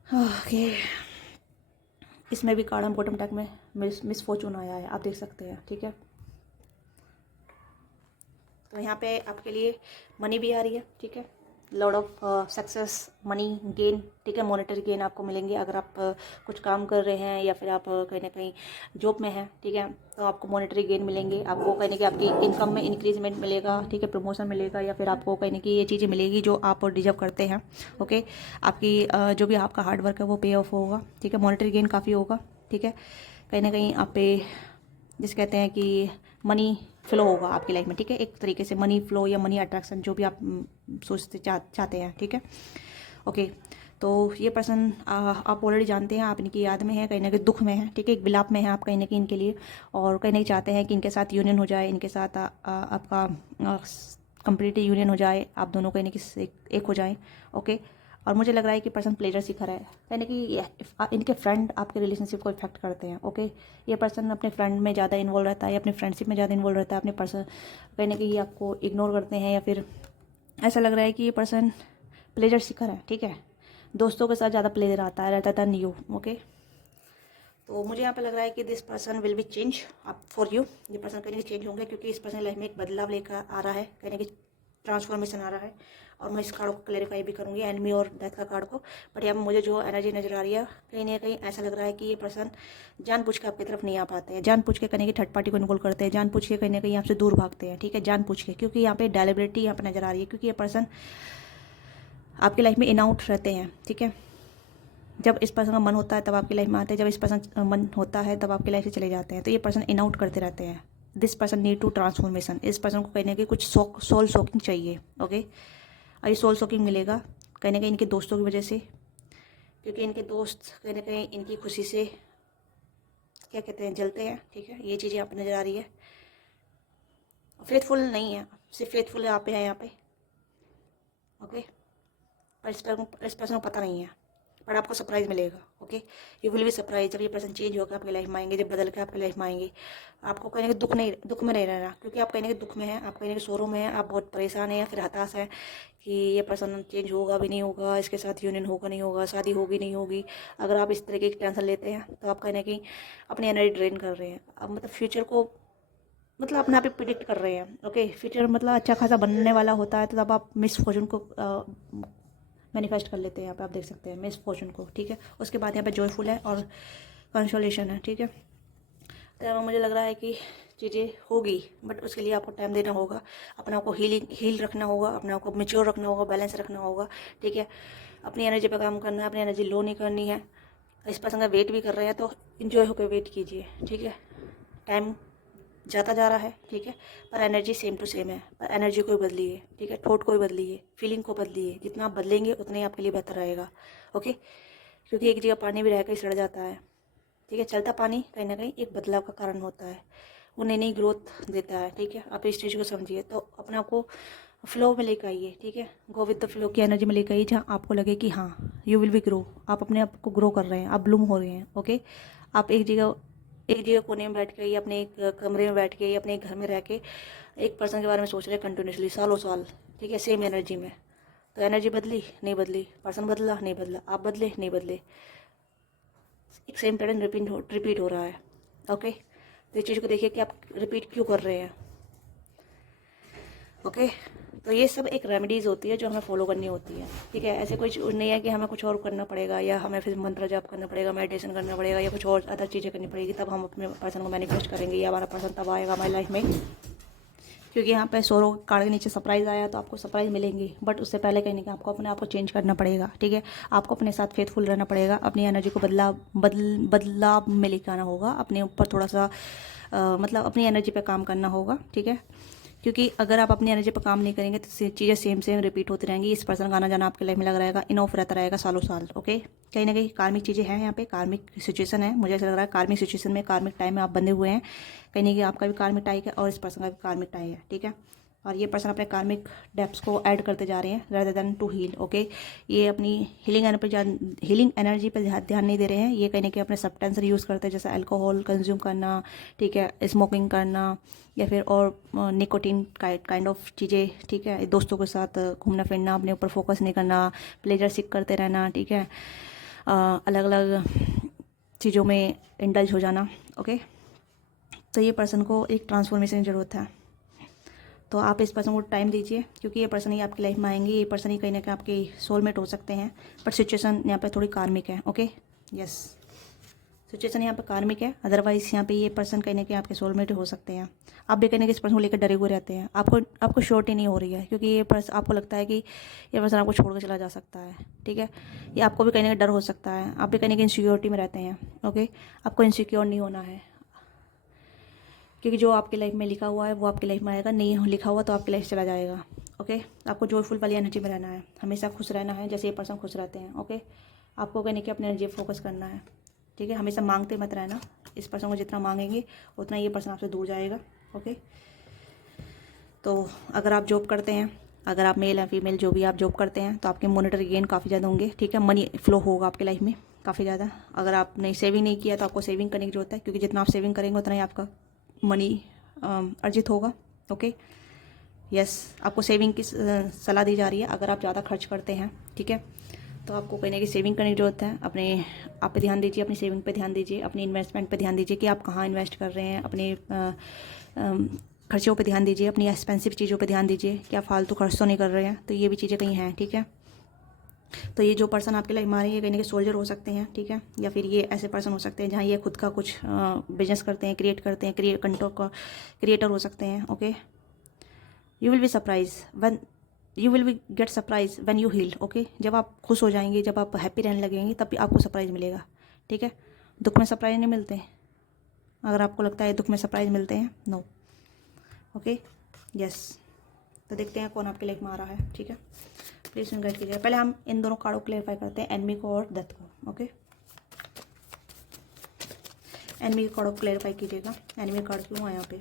ओके, इसमें भी कार्ड बॉटम टैग में मिस फॉर्चून आया है, आप देख सकते हैं, ठीक है। तो यहाँ पे आपके लिए मनी भी आ रही है, ठीक है। Lord of success, money gain, ठीक है, मॉनेटरी गेन आपको मिलेंगे अगर आप कुछ काम कर रहे हैं, या फिर आप कहीं ना कहीं जॉब में हैं, ठीक है। तो आपको मॉनेटरी गेन मिलेंगे, आपको कहीं ना कहीं आपकी इनकम में इंक्रीजमेंट मिलेगा, ठीक है, प्रमोशन मिलेगा, या फिर आपको कहीं ना कहीं ये चीज़ें मिलेगी जो आप डिजर्व करते हैं, ओके। आपकी जो भी आपका हार्ड वर्क है वो पे ऑफ होगा, ठीक है। मॉनेटरी गेन काफ़ी होगा, ठीक है। कहीं ना कहीं आप पे जिसे कहते हैं कि मनी फ्लो होगा आपकी लाइफ में, ठीक है। एक तरीके से मनी फ्लो या मनी अट्रैक्शन, जो भी आप सोचते चाहते हैं, ठीक है, ओके। तो ये पर्सन आप ऑलरेडी जानते हैं, आप इनकी याद में है, कहीं ना कहीं दुख में है, ठीक है, एक विलाप में है आप कहीं ना कहीं इनके लिए, और कहीं ना कहीं चाहते हैं कि इनके साथ यूनियन हो जाए, इनके साथ आपका कंप्लीट यूनियन हो जाए, आप दोनों कहीं ना कहीं एक हो जाएं, ओके। और मुझे लग रहा है कि पर्सन प्लेजर सीखर है, यानी कि इनके फ्रेंड आपके रिलेशनशिप को इफेक्ट करते हैं, ओके। ये पर्सन अपने फ्रेंड में ज़्यादा इन्वॉल्व रहता है, अपने फ्रेंडशिप में ज़्यादा इन्वॉल्व रहता है, अपने पर्सन कहीं ना कहीं आपको इग्नोर करते हैं, या फिर ऐसा लग रहा है कि ये पर्सन प्लेजर सीखर है, ठीक है। दोस्तों के साथ ज़्यादा प्लेजर आता है रहता था यू, ओके। तो मुझे यहाँ पे लग रहा है कि this person will be change up for you, ये पर्सन कहीं ना कहीं चेंज होंगे, क्योंकि इस पर्सन लाइफ में एक बदलाव लेकर आ रहा है, कहीं ना कहीं ट्रांसफॉर्मेशन आ रहा है। और मैं इस कार्ड को क्लैरिफाई भी करूँगी, एनमी और डेथ का कार्ड को। बट यहाँ मुझे जो एनर्जी नजर आ रही है, कहीं ना कहीं ऐसा लग रहा है कि ये पर्सन जानबूझ के आपकी तरफ नहीं आ पाते हैं, जानबूझ के कहीं ना कहीं थर्ड पार्टी को इन्वॉल्व करते हैं, जानबूझ के कहीं ना कहीं आपसे दूर भागते हैं, ठीक है, जानबूझ के, क्योंकि यहाँ पे डेलिबरेटी यहाँ पे नजर आ रही है, क्योंकि ये पर्सन आपकी लाइफ में इन आउट रहते हैं, ठीक है। जब इस पर्सन का मन होता है तब आपकी लाइफ में आते हैं, जब इस पर्सन मन होता है तब आपकी लाइफ से चले जाते हैं। तो ये पर्सन इन आउट करते रहते हैं। This person need to transformation, इस पर्सन को कहीं ना कहीं कुछ सोल सोकिंग चाहिए, ओके। और ये सोल सोकिंग मिलेगा कहीं ना कहीं इनके दोस्तों की वजह से, क्योंकि इनके दोस्त कहीं ना कहीं इनकी खुशी से क्या कहते हैं, जलते हैं, ठीक है। ये चीज़ यहाँ पे नज़र आ रही है। फेथफुल नहीं है, सिर्फ फेथफुल यहाँ पे है, यहाँ पे, ओके। पर इस पर्सन को पता नहीं है, पर आपको सरप्राइज मिलेगा, okay. You will be surprise, जब ये पर्सन चेंज होकर आपकी लाइफ में आएंगे, जब बदल के आपकी लाइफ में आएंगे, आपको कहीं ना कहीं दुख में नहीं रहना, क्योंकि आप कहीं ना कहीं दुख में हैं, आप कहीं ना कहीं शोरों में हैं, आप बहुत परेशान हैं या फिर हताश हैं कि ये पर्सन चेंज होगा भी नहीं होगा, इसके साथ यूनियन होगा नहीं होगा, शादी होगी नहीं होगी। अगर आप इस तरीके की टेंशन लेते हैं तो आप कहीं ना कहीं अपनी एनर्जी ड्रेन कर रहे हैं, अब मतलब फ्यूचर को मतलब अपने आप ही प्रिडिक्ट कर रहे हैं, ओके। फ्यूचर मतलब अच्छा खासा बनने वाला होता है, तो तब आप मिस फॉर्चून को मैनिफेस्ट कर लेते हैं, यहाँ पे आप देख सकते हैं मिस फॉर्चून को, ठीक है। उसके बाद यहाँ पे जॉयफुल है और कंसोलेशन है, ठीक है। तो यहाँ मुझे लग रहा है कि चीज़ें होगी, बट उसके लिए आपको टाइम देना होगा, अपने आप को हील रखना होगा, अपने आप को मेच्योर रखना होगा, बैलेंस रखना होगा, ठीक है। अपनी एनर्जी पे काम करना है, अपनी एनर्जी लो नहीं करनी है। इस पर्सन का वेट भी कर रहे हैं तो इन्जॉय होकर वेट कीजिए, ठीक है। टाइम जाता जा रहा है, ठीक है, पर एनर्जी सेम टू सेम है, पर एनर्जी को बदली है, ठीक है, थॉट को बदली है, फीलिंग को बदली है। जितना आप बदलेंगे उतना ही आपके लिए बेहतर रहेगा, ओके। क्योंकि एक जगह पानी भी रहकर सड़ जाता है, ठीक है। चलता पानी कहीं ना कहीं एक बदलाव का कारण होता है, वो नई नई ग्रोथ देता है, ठीक है। आप इस चीज़ को समझिए, तो अपने आप को फ्लो में लेकर आइए, ठीक है। गो विद द फ्लो की एनर्जी में लेकर आइए, जहाँ आपको लगे कि हाँ यू विल बी ग्रो, आप अपने आप को ग्रो कर रहे हैं, आप ब्लूम हो रहे हैं, ओके। आप एक जगह कोने में बैठ के या अपने एक कमरे में बैठ के या अपने एक घर में रह के एक पर्सन के बारे में सोच रहे हैं कंटिन्यूसली सालों साल, ठीक है, सेम एनर्जी में। तो एनर्जी बदली नहीं बदली, पर्सन बदला नहीं बदला, आप बदले नहीं बदले, एक सेम पैटर्न रिपीट हो रहा है, ओके। तो इस चीज़ को देखिए कि आप रिपीट क्यों कर रहे हैं, ओके। तो ये सब एक रेमेडीज़ होती है जो हमें फॉलो करनी होती है, ठीक है। ऐसे कुछ नहीं है कि हमें कुछ और करना पड़ेगा, या हमें फिर मंत्र जाप करना पड़ेगा, मेडिटेशन करना पड़ेगा, या कुछ और अदर चीज़ें करनी पड़ेगी, तब हम अपने पर्सन को मैनिफेस्ट करेंगे, या हमारा पर्सन तब आएगा हमारी लाइफ में, क्योंकि यहाँ पे सोरो कार्ड के नीचे सरप्राइज़ आया, तो आपको सरप्राइज़ मिलेंगी, बट उससे पहले कहीं ना आपको अपने आप को चेंज करना पड़ेगा, ठीक है। आपको अपने साथ फेथफुल रहना पड़ेगा, अपनी एनर्जी को बदलाव में लेकर आना होगा, अपने ऊपर थोड़ा सा मतलब अपनी एनर्जी पे काम करना होगा, ठीक है। क्योंकि अगर आप अपनी एनर्जी पर काम नहीं करेंगे तो चीज़ें सेम रिपीट होती रहेंगी। इस पर्सन का आना जाना आपके लाइफ में लग रहेगा, इन ऑफ रहता रहेगा सालों साल, ओके। कहीं ना कहीं कार्मिक चीज़ें हैं, यहाँ पे कार्मिक सिचुएशन है, मुझे ऐसा लग रहा है कार्मिक सिचुएशन में, कार्मिक टाइम में आप बंधे हुए हैं। कहीं ना कहीं आपका भी कार्मिक टाइम है और इस पर्सन का भी कार्मिक टाइम है, ठीक है। और ये पर्सन अपने कार्मिक डेप्स को ऐड करते जा रहे हैं rather than to heal, okay. ये अपनी हीलिंग एनर्जी पर ध्यान नहीं दे रहे हैं। ये कहीं ना कहीं अपने सब्सटेंस यूज़ करते हैं, जैसे अल्कोहल कंज्यूम करना, ठीक है, स्मोकिंग करना, या फिर और निकोटीन काइंड ऑफ चीज़ें, ठीक है। दोस्तों के साथ घूमना फिरना, अपने ऊपर फोकस नहीं करना, प्लेजर सीख करते रहना, ठीक है। अलग अलग चीज़ों में इंडल्ज हो जाना, ओके। तो ये पर्सन को एक ट्रांसफॉर्मेशन की ज़रूरत है, तो आप इस पर्सन को टाइम दीजिए, क्योंकि ये पर्सन ही आपकी लाइफ में आएंगे। ये पर्सन ही कहीं ना कहीं आपके सोलमेट हो सकते हैं, पर सिचुएशन यहाँ पे थोड़ी कार्मिक है, ओके। यस, सिचुएशन यहाँ पे कार्मिक है, अदरवाइज यहाँ पे ये पर्सन कहीं ना कहीं आपके सोलमेट हो सकते हैं। आप भी कहीं ना कहीं इस पर्सन को लेकर डरे हुए रहते हैं, आपको श्योरिटी नहीं हो रही है, क्योंकि ये पर्सन आपको लगता है कि ये पर्सन आपको छोड़कर चला जा सकता है, ठीक है। ये आपको भी कहीं ना कहीं डर हो सकता है, आप भी कहीं ना कहीं इनसिक्योरिटी में रहते हैं, ओके। आपको इनसिक्योर नहीं होना है, क्योंकि जो आपकी लाइफ में लिखा हुआ है वो आपकी लाइफ में आएगा, नहीं लिखा हुआ तो आपकी लाइफ चला जाएगा, ओके। आपको जॉयफुल वाली एनर्जी में रहना है, हमेशा खुश रहना है, जैसे ये पर्सन खुश रहते हैं, ओके। आपको कहीं कि अपनी एनर्जी फोकस करना है, ठीक है। हमेशा मांगते मत रहना, इस पर्सन को जितना मांगेंगे उतना ये पर्सन आपसे दूर जाएगा, ओके। तो अगर आप जॉब करते हैं, अगर आप मेल या फीमेल जो भी आप जॉब करते हैं, तो आपके मॉनेटरी गेन काफ़ी ज़्यादा होंगे, ठीक है। मनी फ्लो होगा आपकी लाइफ में काफ़ी ज़्यादा। अगर आपने सेविंग नहीं किया तो आपको सेविंग करने की जरूरत है, क्योंकि जितना आप सेविंग करेंगे उतना ही आपका मनी अर्जित होगा, ओके। यस, आपको सेविंग की सलाह दी जा रही है। अगर आप ज़्यादा खर्च करते हैं, ठीक है, तो आपको कहीं ना कहीं सेविंग करने की जरूरत है। आप पे ध्यान दीजिए, अपनी सेविंग पे ध्यान दीजिए, अपनी इन्वेस्टमेंट पे ध्यान दीजिए कि आप कहाँ इन्वेस्ट कर रहे हैं। अपने खर्चों पे ध्यान दीजिए, अपनी एक्सपेंसिव चीज़ों पे ध्यान दीजिए कि आप फालतू खर्च तो नहीं कर रहे हैं। तो ये भी चीज़ें कहीं हैं, ठीक है। तो ये जो पर्सन आपके लाइफ में आ रही है, कहीं ना कहीं सोल्जर हो सकते हैं, ठीक है, या फिर ये ऐसे पर्सन हो सकते हैं जहाँ ये खुद का कुछ बिजनेस करते हैं, क्रिएट करते हैं, कंटेंट का क्रिएटर हो सकते हैं, okay. You will be get surprise when you heal, okay. जब आप खुश हो जाएंगे, जब आप हैप्पी रहने लगेंगे, तब भी आपको सरप्राइज़ मिलेगा, ठीक है। दुख में सरप्राइज नहीं मिलते, अगर आपको लगता है दुख में सरप्राइज मिलते हैं, नो, ओके। यस, तो देखते हैं कौन आपके लाइफ में आ रहा है, ठीक है। प्लीज़ गाइड कीजिएगा। पहले हम इन दोनों कार्ड को क्लेरिफाई करते हैं, एनिमी को और डेथ को, ओके। एनिमी के कार्ड को क्लेरिफाई कीजिएगा, एनिमी कार्ड क्यों है यहाँ पे।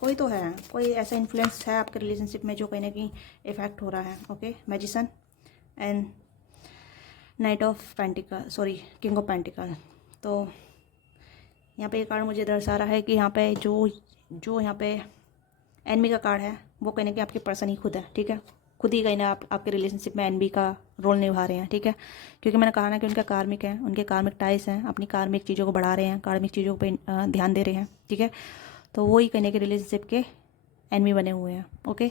कोई तो है, कोई ऐसा इन्फ्लुएंस है आपके रिलेशनशिप में जो कहीं ना कहीं इफेक्ट हो रहा है, okay. Magician and night of pentacle, sorry, king of pentacle. तो यहाँ पे ये कार्ड मुझे दर्शा रहा है कि यहाँ पे जो यहाँ पे एनिमी का कार्ड है, वो कहीं ना कहीं आपके पर्सन ही खुद है, ठीक है। खुद ही कहीं ना आपके रिलेशनशिप में एनिमी का रोल निभा रहे हैं, ठीक है। क्योंकि मैंने कहा ना कि उनका कार्मिक है, उनके कार्मिक टाइस हैं, अपनी कार्मिक चीज़ों को बढ़ा रहे हैं, कार्मिक चीज़ों पे ध्यान दे रहे हैं, ठीक है। तो वो ही कहीं ना कहीं रिलेशनशिप के एनिमी बने हुए हैं, ओके।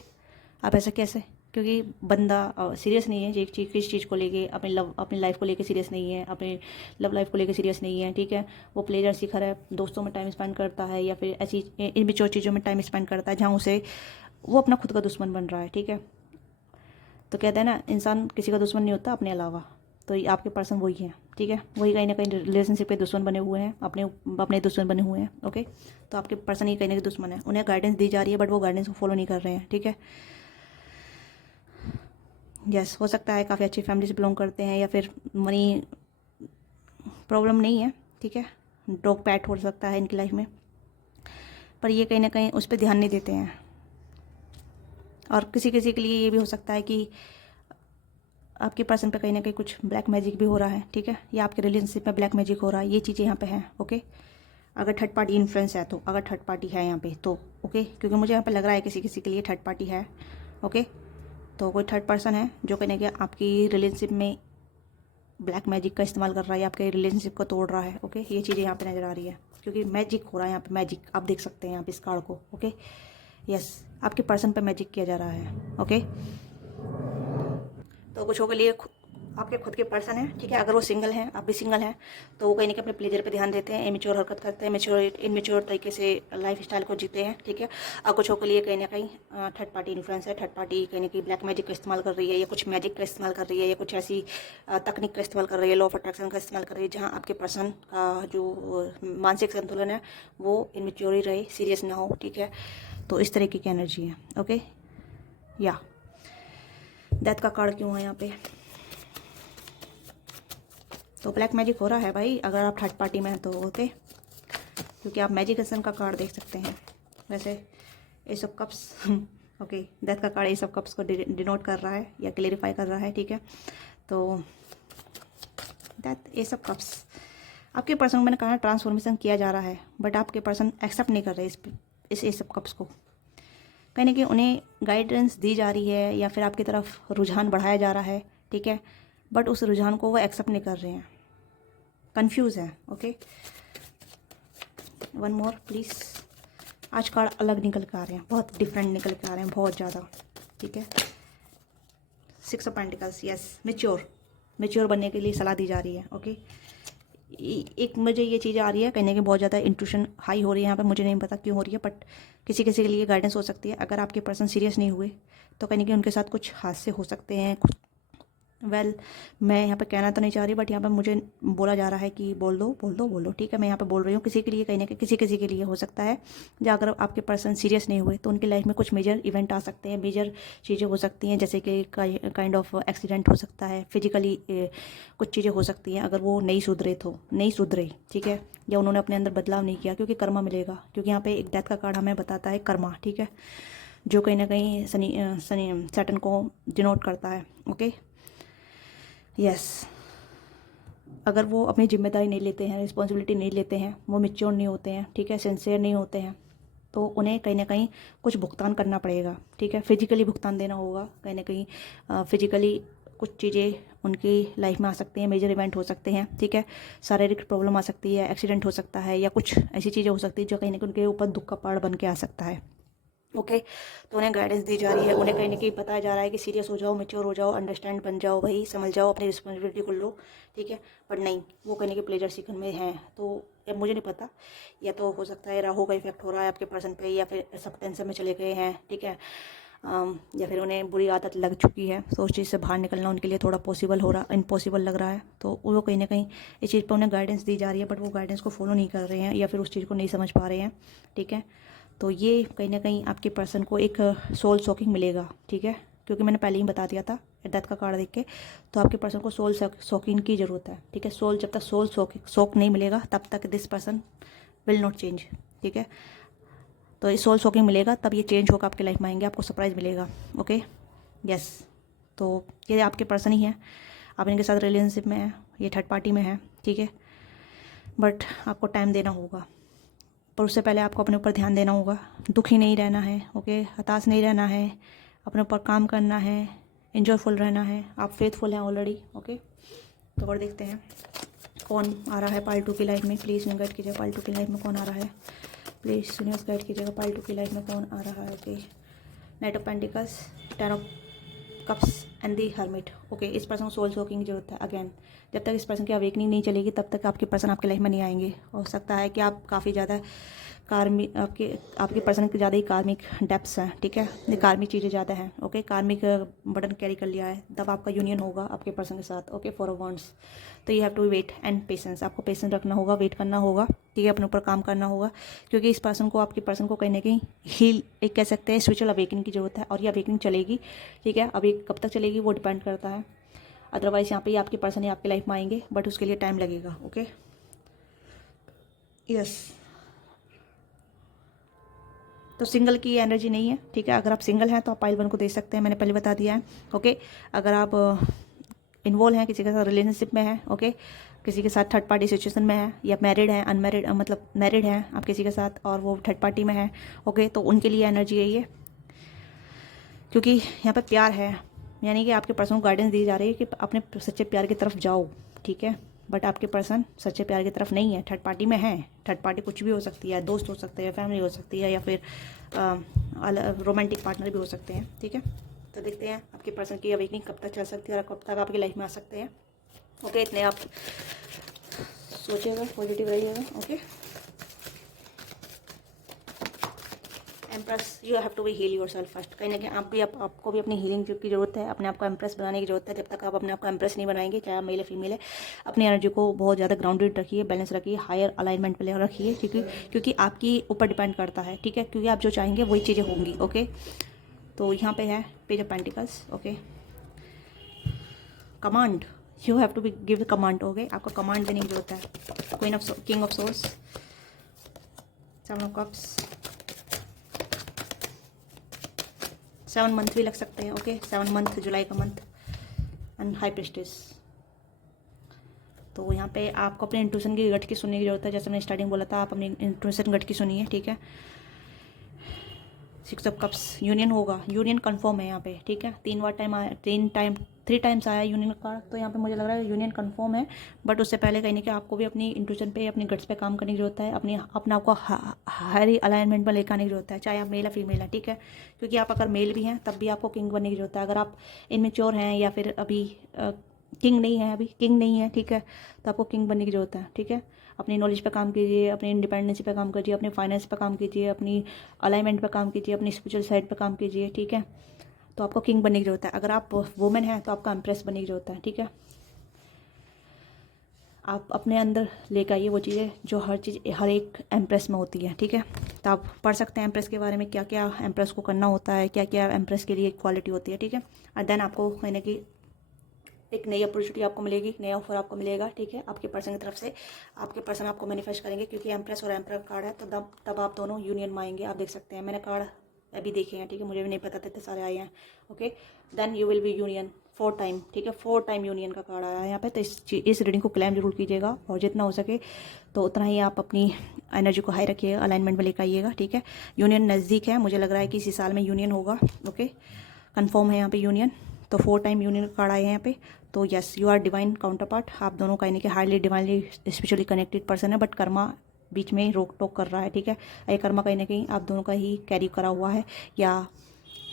आप ऐसा कैसे, क्योंकि बंदा सीरियस नहीं है किस चीज़ को लेके, अपनी लाइफ को लेके सीरियस नहीं है, अपनी लव लाइफ को लेके सीरियस नहीं है, ठीक है। वो प्लेजर सीखर है, दोस्तों में टाइम स्पेंड करता है, या फिर ऐसी इन बिचौर चीज़ों में टाइम स्पेंड करता है जहाँ उसे वो अपना खुद का दुश्मन बन रहा है, ठीक है। तो कहते हैं ना, इंसान किसी का दुश्मन नहीं होता अपने अलावा, तो ये आपके पर्सन वही है, ठीक है। वही कहीं ना कहीं रिलेशनशिप के दुश्मन बने हुए हैं, अपने दुश्मन बने हुए हैं, ओके। तो आपके पर्सन ही कहीं ना कहीं दुश्मन है, उन्हें गाइडेंस दी जा रही है, बट वो गाइडेंस को फॉलो नहीं कर रहे हैं, ठीक है। यस, हो सकता है काफ़ी अच्छी फैमिली से बिलोंग करते हैं, या फिर मनी प्रॉब्लम नहीं है, ठीक है। डॉग पैट हो सकता है इनकी लाइफ में, पर ये कहीं ना कहीं उस पर ध्यान नहीं देते हैं। और किसी किसी के लिए ये भी हो सकता है कि आपके पर्सन पे कहीं ना कहीं कुछ ब्लैक मैजिक भी हो रहा है, ठीक है, या आपके रिलेशनशिप में ब्लैक मैजिक हो रहा है, ये चीज़ें यहाँ पे हैं, ओके। अगर थर्ड पार्टी इन्फ्लुएंस है तो, अगर थर्ड पार्टी है यहाँ पे तो ओके, क्योंकि मुझे यहाँ पे लग रहा है किसी किसी के लिए थर्ड पार्टी है, ओके। तो कोई थर्ड पर्सन है जो कहीं ना कहीं आपकी रिलेशनशिप में ब्लैक मैजिक का इस्तेमाल कर रहा है, आपके रिलेशनशिप को तोड़ रहा है, ओके। ये चीज़ें यहाँ पे नज़र आ रही है, क्योंकि मैजिक हो रहा है यहाँ पे, मैजिक आप देख सकते हैं यहाँ पे इस कार्ड को, ओके। यस, आपके पर्सन पे मैजिक किया जा रहा है, ओके। तो कुछों के लिए आपके खुद के पर्सन हैं, ठीक है। अगर वो सिंगल हैं, आप भी सिंगल हैं, तो वो कहीं ना कहीं अपने प्लेजर पे ध्यान देते हैं, इमेच्योर हरकत करते हैं, इमेच्योर तरीके से लाइफ स्टाइल को जीते हैं, ठीक है। और कुछों के लिए कहीं ना कहीं थर्ड पार्टी इन्फ्लुएंस है, थर्ड पार्टी कहीं ना कहीं ब्लैक मैजिक का इस्तेमाल कर रही है, या कुछ मैजिक का इस्तेमाल कर रही है, या कुछ ऐसी तकनीक का इस्तेमाल कर रही है, लॉ ऑफ अट्रैक्शन का इस्तेमाल कर रही है, जहाँ आपके पर्सन का जो मानसिक संतुलन है वो इमेच्योर ही रहे, सीरियस ना हो, ठीक है। तो इस तरीके की एनर्जी है, ओके। या डेथ का कार्ड क्यों है यहाँ पे? तो ब्लैक मैजिक हो रहा है भाई, अगर आप थर्ड पार्टी में हैं तो, ओके। क्योंकि आप मैजिकेशन का कार्ड देख सकते हैं। वैसे S of cups okay, death का कार्ड एस ऑफ कप्स को डिनोट कर रहा है या क्लेरिफाई कर रहा है, ठीक है। तो डेथ, एस ऑफ कप्स, आपके पर्सन को मैंने कहा ट्रांसफॉर्मेशन किया जा रहा है, बट आपके पर्सन एक्सेप्ट नहीं कर रहे इस एस ऑफ कप्स को। कहीं ना कहीं उन्हें गाइडेंस दी जा रही है, या फिर आपकी तरफ रुझान बढ़ाया जा रहा है, ठीक है, बट उस रुझान को वो एक्सेप्ट नहीं कर रहे हैं, कंफ्यूज है, ओके। One more please. आज कार्ड अलग निकल के आ रहे हैं, बहुत डिफरेंट निकल के आ रहे हैं, बहुत ज़्यादा, ठीक है। 6 ऑफ पेंटिकल्स, यस, मेच्योर बनने के लिए सलाह दी जा रही है, ओके। एक मुझे ये चीज़ आ रही है, कहने की बहुत ज़्यादा इंट्यूशन हाई हो रही है यहाँ पे, मुझे नहीं पता क्यों हो रही है, बट किसी किसी के लिए गाइडेंस हो सकती है। अगर आपके पर्सन सीरियस नहीं हुए तो कहने की उनके साथ कुछ हादसे हो सकते हैं, कुछ मैं यहाँ पे कहना तो नहीं चाह रही, बट यहाँ पे मुझे बोला जा रहा है कि बोल दो, ठीक है। मैं यहाँ पे बोल रही हूँ, किसी के लिए कहीं ना कहीं किसी के लिए हो सकता है, जहाँ अगर आपके पर्सन सीरियस नहीं हुए तो उनकी लाइफ में कुछ मेजर इवेंट आ सकते हैं, मेजर चीज़ें हो सकती हैं, जैसे कि काइंड ऑफ एक्सीडेंट हो सकता है, फिजिकली कुछ चीज़ें हो सकती हैं, अगर वो नहीं सुधरे, ठीक है, या उन्होंने अपने अंदर बदलाव नहीं किया, क्योंकि कर्मा मिलेगा। क्योंकि यहाँ पे एक डेथ का कार्ड हमें बताता है कर्मा, ठीक है, जो कहीं ना कहीं शनि सैटर्न को डिनोट करता है, ओके। यस, अगर वो अपनी जिम्मेदारी नहीं लेते हैं, रिस्पॉन्सिबिलिटी नहीं लेते हैं, वो मैच्योर नहीं होते हैं, ठीक है, सिंसियर नहीं होते हैं, तो उन्हें कहीं ना कहीं कुछ भुगतान करना पड़ेगा, ठीक है। फिजिकली भुगतान देना होगा, कहीं ना कहीं फिजिकली कुछ चीज़ें उनकी लाइफ में आ सकती हैं, मेजर इवेंट हो सकते हैं, ठीक है। शारीरिक प्रॉब्लम आ सकती है, एक्सीडेंट हो सकता है, या कुछ ऐसी चीज़ें हो सकती है जो कहीं ना कहीं उनके ऊपर दुख का पहाड़ बन के आ सकता है, ओके। तो उन्हें गाइडेंस दी जा रही है, उन्हें कहीं ना कहीं बताया जा रहा है कि सीरियस हो जाओ, मैच्योर हो जाओ, अंडरस्टैंड बन जाओ भाई, समझ जाओ, अपनी रिस्पॉन्सिबिलिटी को लो, ठीक है। पर नहीं, वो कहीं ना कहीं प्लेजर सीखन में हैं। तो अब मुझे नहीं पता, या तो हो सकता है राहु का इफेक्ट हो रहा है आपके पर्सन पे, या फिर सब टेंशन में चले गए हैं, ठीक है, या फिर उन्हें बुरी आदत लग चुकी है, तो उस चीज़ से बाहर निकलना उनके लिए थोड़ा इम्पॉसिबल लग रहा है। तो वो कहीं ना कहीं इस चीज़ पर उन्हें गाइडेंस दी जा रही है, बट वो गाइडेंस को फॉलो नहीं कर रहे हैं, या फिर उस चीज़ को नहीं समझ पा रहे हैं, ठीक है। तो ये कहीं ना कहीं आपके पर्सन को एक सोल शॉकिंग मिलेगा, ठीक है, क्योंकि मैंने पहले ही बता दिया था डेथ का कार्ड देख के। तो आपके पर्सन को सोल शॉकिंग की ज़रूरत है, ठीक है। जब तक सोल शॉक नहीं मिलेगा तब तक this person will not change, ठीक है। तो ये सोल शॉकिंग मिलेगा तब ये चेंज होकर आपके लाइफ में आएंगे, आपको सरप्राइज़ मिलेगा, ओके। यस, तो ये आपके पर्सन ही है, आप इनके साथ रिलेशनशिप में हैं, ये थर्ड पार्टी में है, ठीक है, बट आपको टाइम देना होगा। पर उससे पहले आपको अपने ऊपर ध्यान देना होगा, दुखी नहीं रहना है, ओके, हताश नहीं रहना है, अपने ऊपर काम करना है, इंजॉयफुल रहना है। आप फेथफुल हैं ऑलरेडी, ओके। तो और देखते हैं कौन आ रहा है पार्ट 2 की लाइफ में। प्लीज़ गाइड कीजिए, पार्ट 2 की लाइफ में कौन आ रहा है, प्लीज़ यूनिवर्स गाइड कीजिएगा, पार्ट 2 की लाइफ में कौन आ रहा है, okay. Night of pentacles, 10 of cups and the hermit, okay. इस पर्सन को सोल शॉकिंग की जरूरत है अगेन। जब तक इस पर्सन की अवेकनिंग नहीं चलेगी तब तक आपके पर्सन आपके लाइफ में नहीं आएंगे। हो सकता है कि आप काफ़ी ज़्यादा आपके पर्सन की ज़्यादा ही कार्मिक डेप्थ्स हैं, ठीक है, ये कार्मिक चीज़ें ज़्यादा हैं, ओके। कार्मिक बटन कैरी कर लिया है, तब आपका यूनियन होगा आपके पर्सन के साथ, ओके। 4 ऑफ वांड्स, तो you have to wait and patience, आपको पेशेंस रखना होगा, वेट करना होगा, ठीक है, अपने ऊपर काम करना होगा, क्योंकि इस पर्सन को आपके पर्सन को कहीं ना कहीं हील एक कह सकते हैं स्पिरिचुअल अवेकनिंग की ज़रूरत है, और ये अवेकनिंग चलेगी, ठीक है। अब ये कब तक चलेगी वो डिपेंड करता है, अदरवाइज़ यहाँ पे ही आपके पर्सन ही आपकी लाइफ में आएंगे, बट उसके लिए टाइम लगेगा, ओके। यस, तो सिंगल की एनर्जी नहीं है, ठीक है। अगर आप सिंगल हैं तो आप पाइल 1 को दे सकते हैं, मैंने पहले बता दिया है, ओके। अगर आप इन्वॉल्व हैं, किसी के साथ रिलेशनशिप में हैं, ओके, किसी के साथ थर्ड पार्टी सिचुएशन में है, या मैरिड हैं, अनमैरिड, मतलब मैरिड हैं आप किसी के साथ और वो थर्ड पार्टी में है, ओके, तो उनके लिए एनर्जी है ये, क्योंकि यहाँ पे प्यार है, यानी कि आपके पर्सन को गाइडेंस दी जा रही है कि अपने सच्चे प्यार की तरफ जाओ, ठीक है। बट आपके पर्सन सच्चे प्यार की तरफ नहीं है, थर्ड पार्टी में है। थर्ड पार्टी कुछ भी हो सकती है, दोस्त हो सकते हैं, फैमिली हो सकती है, या फिर रोमांटिक पार्टनर भी हो सकते हैं, ठीक है। तो देखते हैं आपके पर्सन की अवेकनिंग कब तक चल सकती है और कब तक आपकी लाइफ में आ सकते हैं। ओके, इतने आप सोचिएगा, पॉजिटिव रहिएगा। Okay, empress, you have to be heal yourself first. कहीं ना कहीं आप भी आपको भी अपनी हीलिंग की ज़रूरत है, अपने आप को एम्प्रेस बनाने की ज़रूरत है। जब तक आप अपने आप को एम्प्रेस नहीं बनाएंगे, चाहे आप मेल है फीमेल है, अपनी एनर्जी को बहुत ज़्यादा ग्राउंडेड रखिए, बैलेंस रखिए, हायर अलाइनमेंट पे रखिए, क्योंकि आपकी ऊपर डिपेंड करता है, ठीक है, क्योंकि आप जो चाहेंगे वही चीज़ें होंगी। ओके, तो यहाँ पे है page of pentacles. Okay, command, you have to be give command. Okay, आपको कमांड देने की जरूरत है। Queen of king of swords, seven of cups, 7 month भी लग सकते हैं। ओके, 7 मंथ, जुलाई का मंथ, एंड हाई प्रिस्टेस। तो यहाँ पे आपको अपने इंट्यूशन की गट की सुनने की जरूरत है। जैसे मैंने स्टार्टिंग बोला था, आप अपनी इंट्यूशन गट की सुनिए, ठीक है। 6 ऑफ कप्स, यूनियन होगा, यूनियन कंफर्म है यहाँ पे, ठीक है। 3 बार टाइम आया, 3 टाइम्स आया यूनियन कार्ड, तो यहाँ पे मुझे लग रहा है यूनियन कंफर्म है। बट उससे पहले कहीं ना कहीं आपको भी अपनी इंट्यूशन पे, अपनी गट्स पे काम करने की जरूरत है, अपने आप को हाई अलाइनमेंट में लेकर आने की जरूरत है, चाहे आप मेल या फीमेल है, ठीक है। क्योंकि आप अगर मेल भी हैं तब भी आपको किंग बनने की जरूरत है। अगर आप इनमेच्योर हैं या फिर अभी किंग नहीं है, अभी किंग नहीं है, ठीक है, तो आपको किंग बनने की जरूरत है, ठीक है। अपनी नॉलेज पे काम कीजिए, अपनी इंडिपेंडेंसी पे काम कीजिए, अपने फाइनेंस पे काम कीजिए, अपनी अलाइनमेंट पे काम कीजिए, अपनी स्पिरिचुअल साइड पे काम कीजिए, ठीक है। तो आपको किंग बनने की जरूरत है। अगर आप वुमेन हैं तो आपका एम्प्रेस बनने की जरूरत है, ठीक है। आप अपने अंदर लेकर आइए वो चीज़ें जो हर चीज़ हर एक एम्प्रेस में होती है, ठीक है। तो आप पढ़ सकते हैं एम्प्रेस के बारे में, क्या क्या एम्प्रेस को करना होता है, क्या क्या एम्प्रेस के लिए क्वालिटी होती है, ठीक है। और देन आपको कहीं ना कहीं एक नई अपॉर्चुनिटी आपको मिलेगी, नया ऑफर आपको मिलेगा, ठीक है, आपके पर्सन की तरफ से। आपके पर्सन आपको मैनिफेस्ट करेंगे, क्योंकि एम्प्रेस और एम्परर कार्ड है, तो तब आप दोनों यूनियन में आएंगे। आप देख सकते हैं, मैंने कार्ड अभी देखे हैं, ठीक है, मुझे भी नहीं पता था, इतने सारे आए हैं। Okay, then you will be union 4 time, ठीक है, 4 टाइम यूनियन का कार्ड आया है यहाँ पे। तो इस रीडिंग को क्लेम जरूर कीजिएगा, और जितना हो सके तो उतना ही आप अपनी एनर्जी को हाई रखिएगा, अलाइनमेंट में लेकर आइएगा, ठीक है। यूनियन नज़दीक है, मुझे लग रहा है कि इसी साल में यूनियन होगा। ओके, कन्फर्म है यहाँ पे यूनियन। तो 4 टाइम यूनियन कार्ड आए हैं यहाँ पे। तो yes, you are divine counterpart. आप दोनों कहीं के highly divinely spiritually connected person है, बट कर्मा बीच में रोक टोक कर रहा है, ठीक है। ये कर्मा कहीं ना कहीं आप दोनों का ही कैरी करा हुआ है, या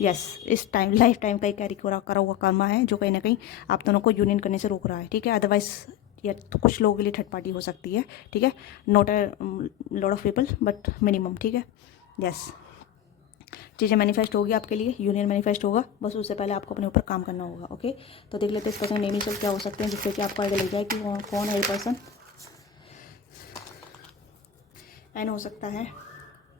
यस, इस टाइम लाइफ टाइम का ही कैरी करा हुआ कर्मा है, जो कहीं ना कहीं आप दोनों को यूनियन करने से रोक रहा है, ठीक है। अदरवाइज या तो कुछ लोगों के लिए थर्ड पार्टी हो सकती है, ठीक है, not a lot of people but minimum, ठीक है। यस, चीज़ें मैनिफेस्ट होगी आपके लिए, यूनियन मैनिफेस्ट होगा, बस उससे पहले आपको अपने ऊपर काम करना होगा। ओके, तो देख लेते हैं इस पर्सन नेम इनिशियल क्या हो सकते हैं, जिससे कि आपको आइडिया लग जाए कि कौन है ये पर्सन। एन हो सकता है,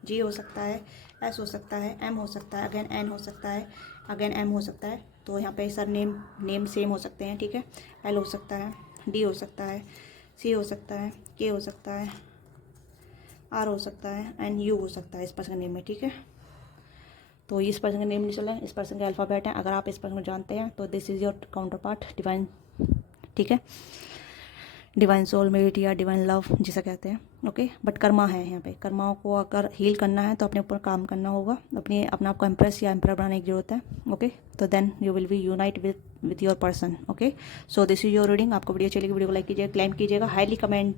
जी हो सकता है, एस हो सकता है, एम हो सकता है, अगेन एन हो सकता है, अगेन एम हो सकता है। तो यहाँ पे सर नेम सेम हो सकते हैं, ठीक है। एल हो सकता है, डी हो सकता है, सी हो सकता है, के हो सकता है, आर हो सकता है, एंड यू हो सकता है इस पर्सन नेम में, ठीक है। तो इस पर्सन का नेम नहीं चला है, इस पर्सन के अल्फ़ाबेट हैं। अगर आप इस पर्सन को जानते हैं तो this is your counter part divine, ठीक है, डिवाइन सोलमेट या डिवाइन लव जिसे कहते हैं। ओके, बट कर्मा है यहाँ पे, कर्माओं को अगर हील करना है तो अपने ऊपर काम करना होगा, अपने आप को एम्प्रेस या एम्पर बनाने की जरूरत है। ओके, तो then you will be unite with your person. Okay, so this is your reading. आपको वीडियो चलेगी, वीडियो को लाइक कीजिएगा, क्लेम कीजिएगा, हाईली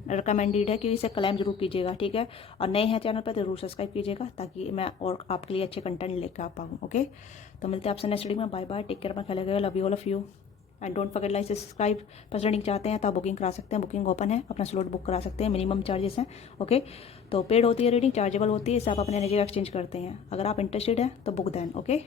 रिकमेंडेड है कि इसे क्लेम जरूर कीजिएगा, ठीक है। और नए हैं चैनल पर तो जरूर सब्सक्राइब कीजिएगा, ताकि मैं और आपके लिए अच्छे कंटेंट लेकर आ पाऊँ। ओके, तो मिलते हैं आपसे नेक्स्ट रीडिंग में। बाय बाय, टेक केयर, अपना ख्याल रखिएगा, love you all of you, and don't forget like subscribe. Personal reading चाहते हैं तो आप बुकिंग करा सकते हैं, बुकिंग ओपन है, अपना स्लॉट बुक करा सकते हैं, मिनिमम चार्जेस हैं। ओके, तो पेड होती है रीडिंग, चार्जेबल होती है, इसे आप अपने एनर्जी एक्सचेंज करते हैं। अगर आप इंटरेस्टेड हैं तो बुक देन। ओके।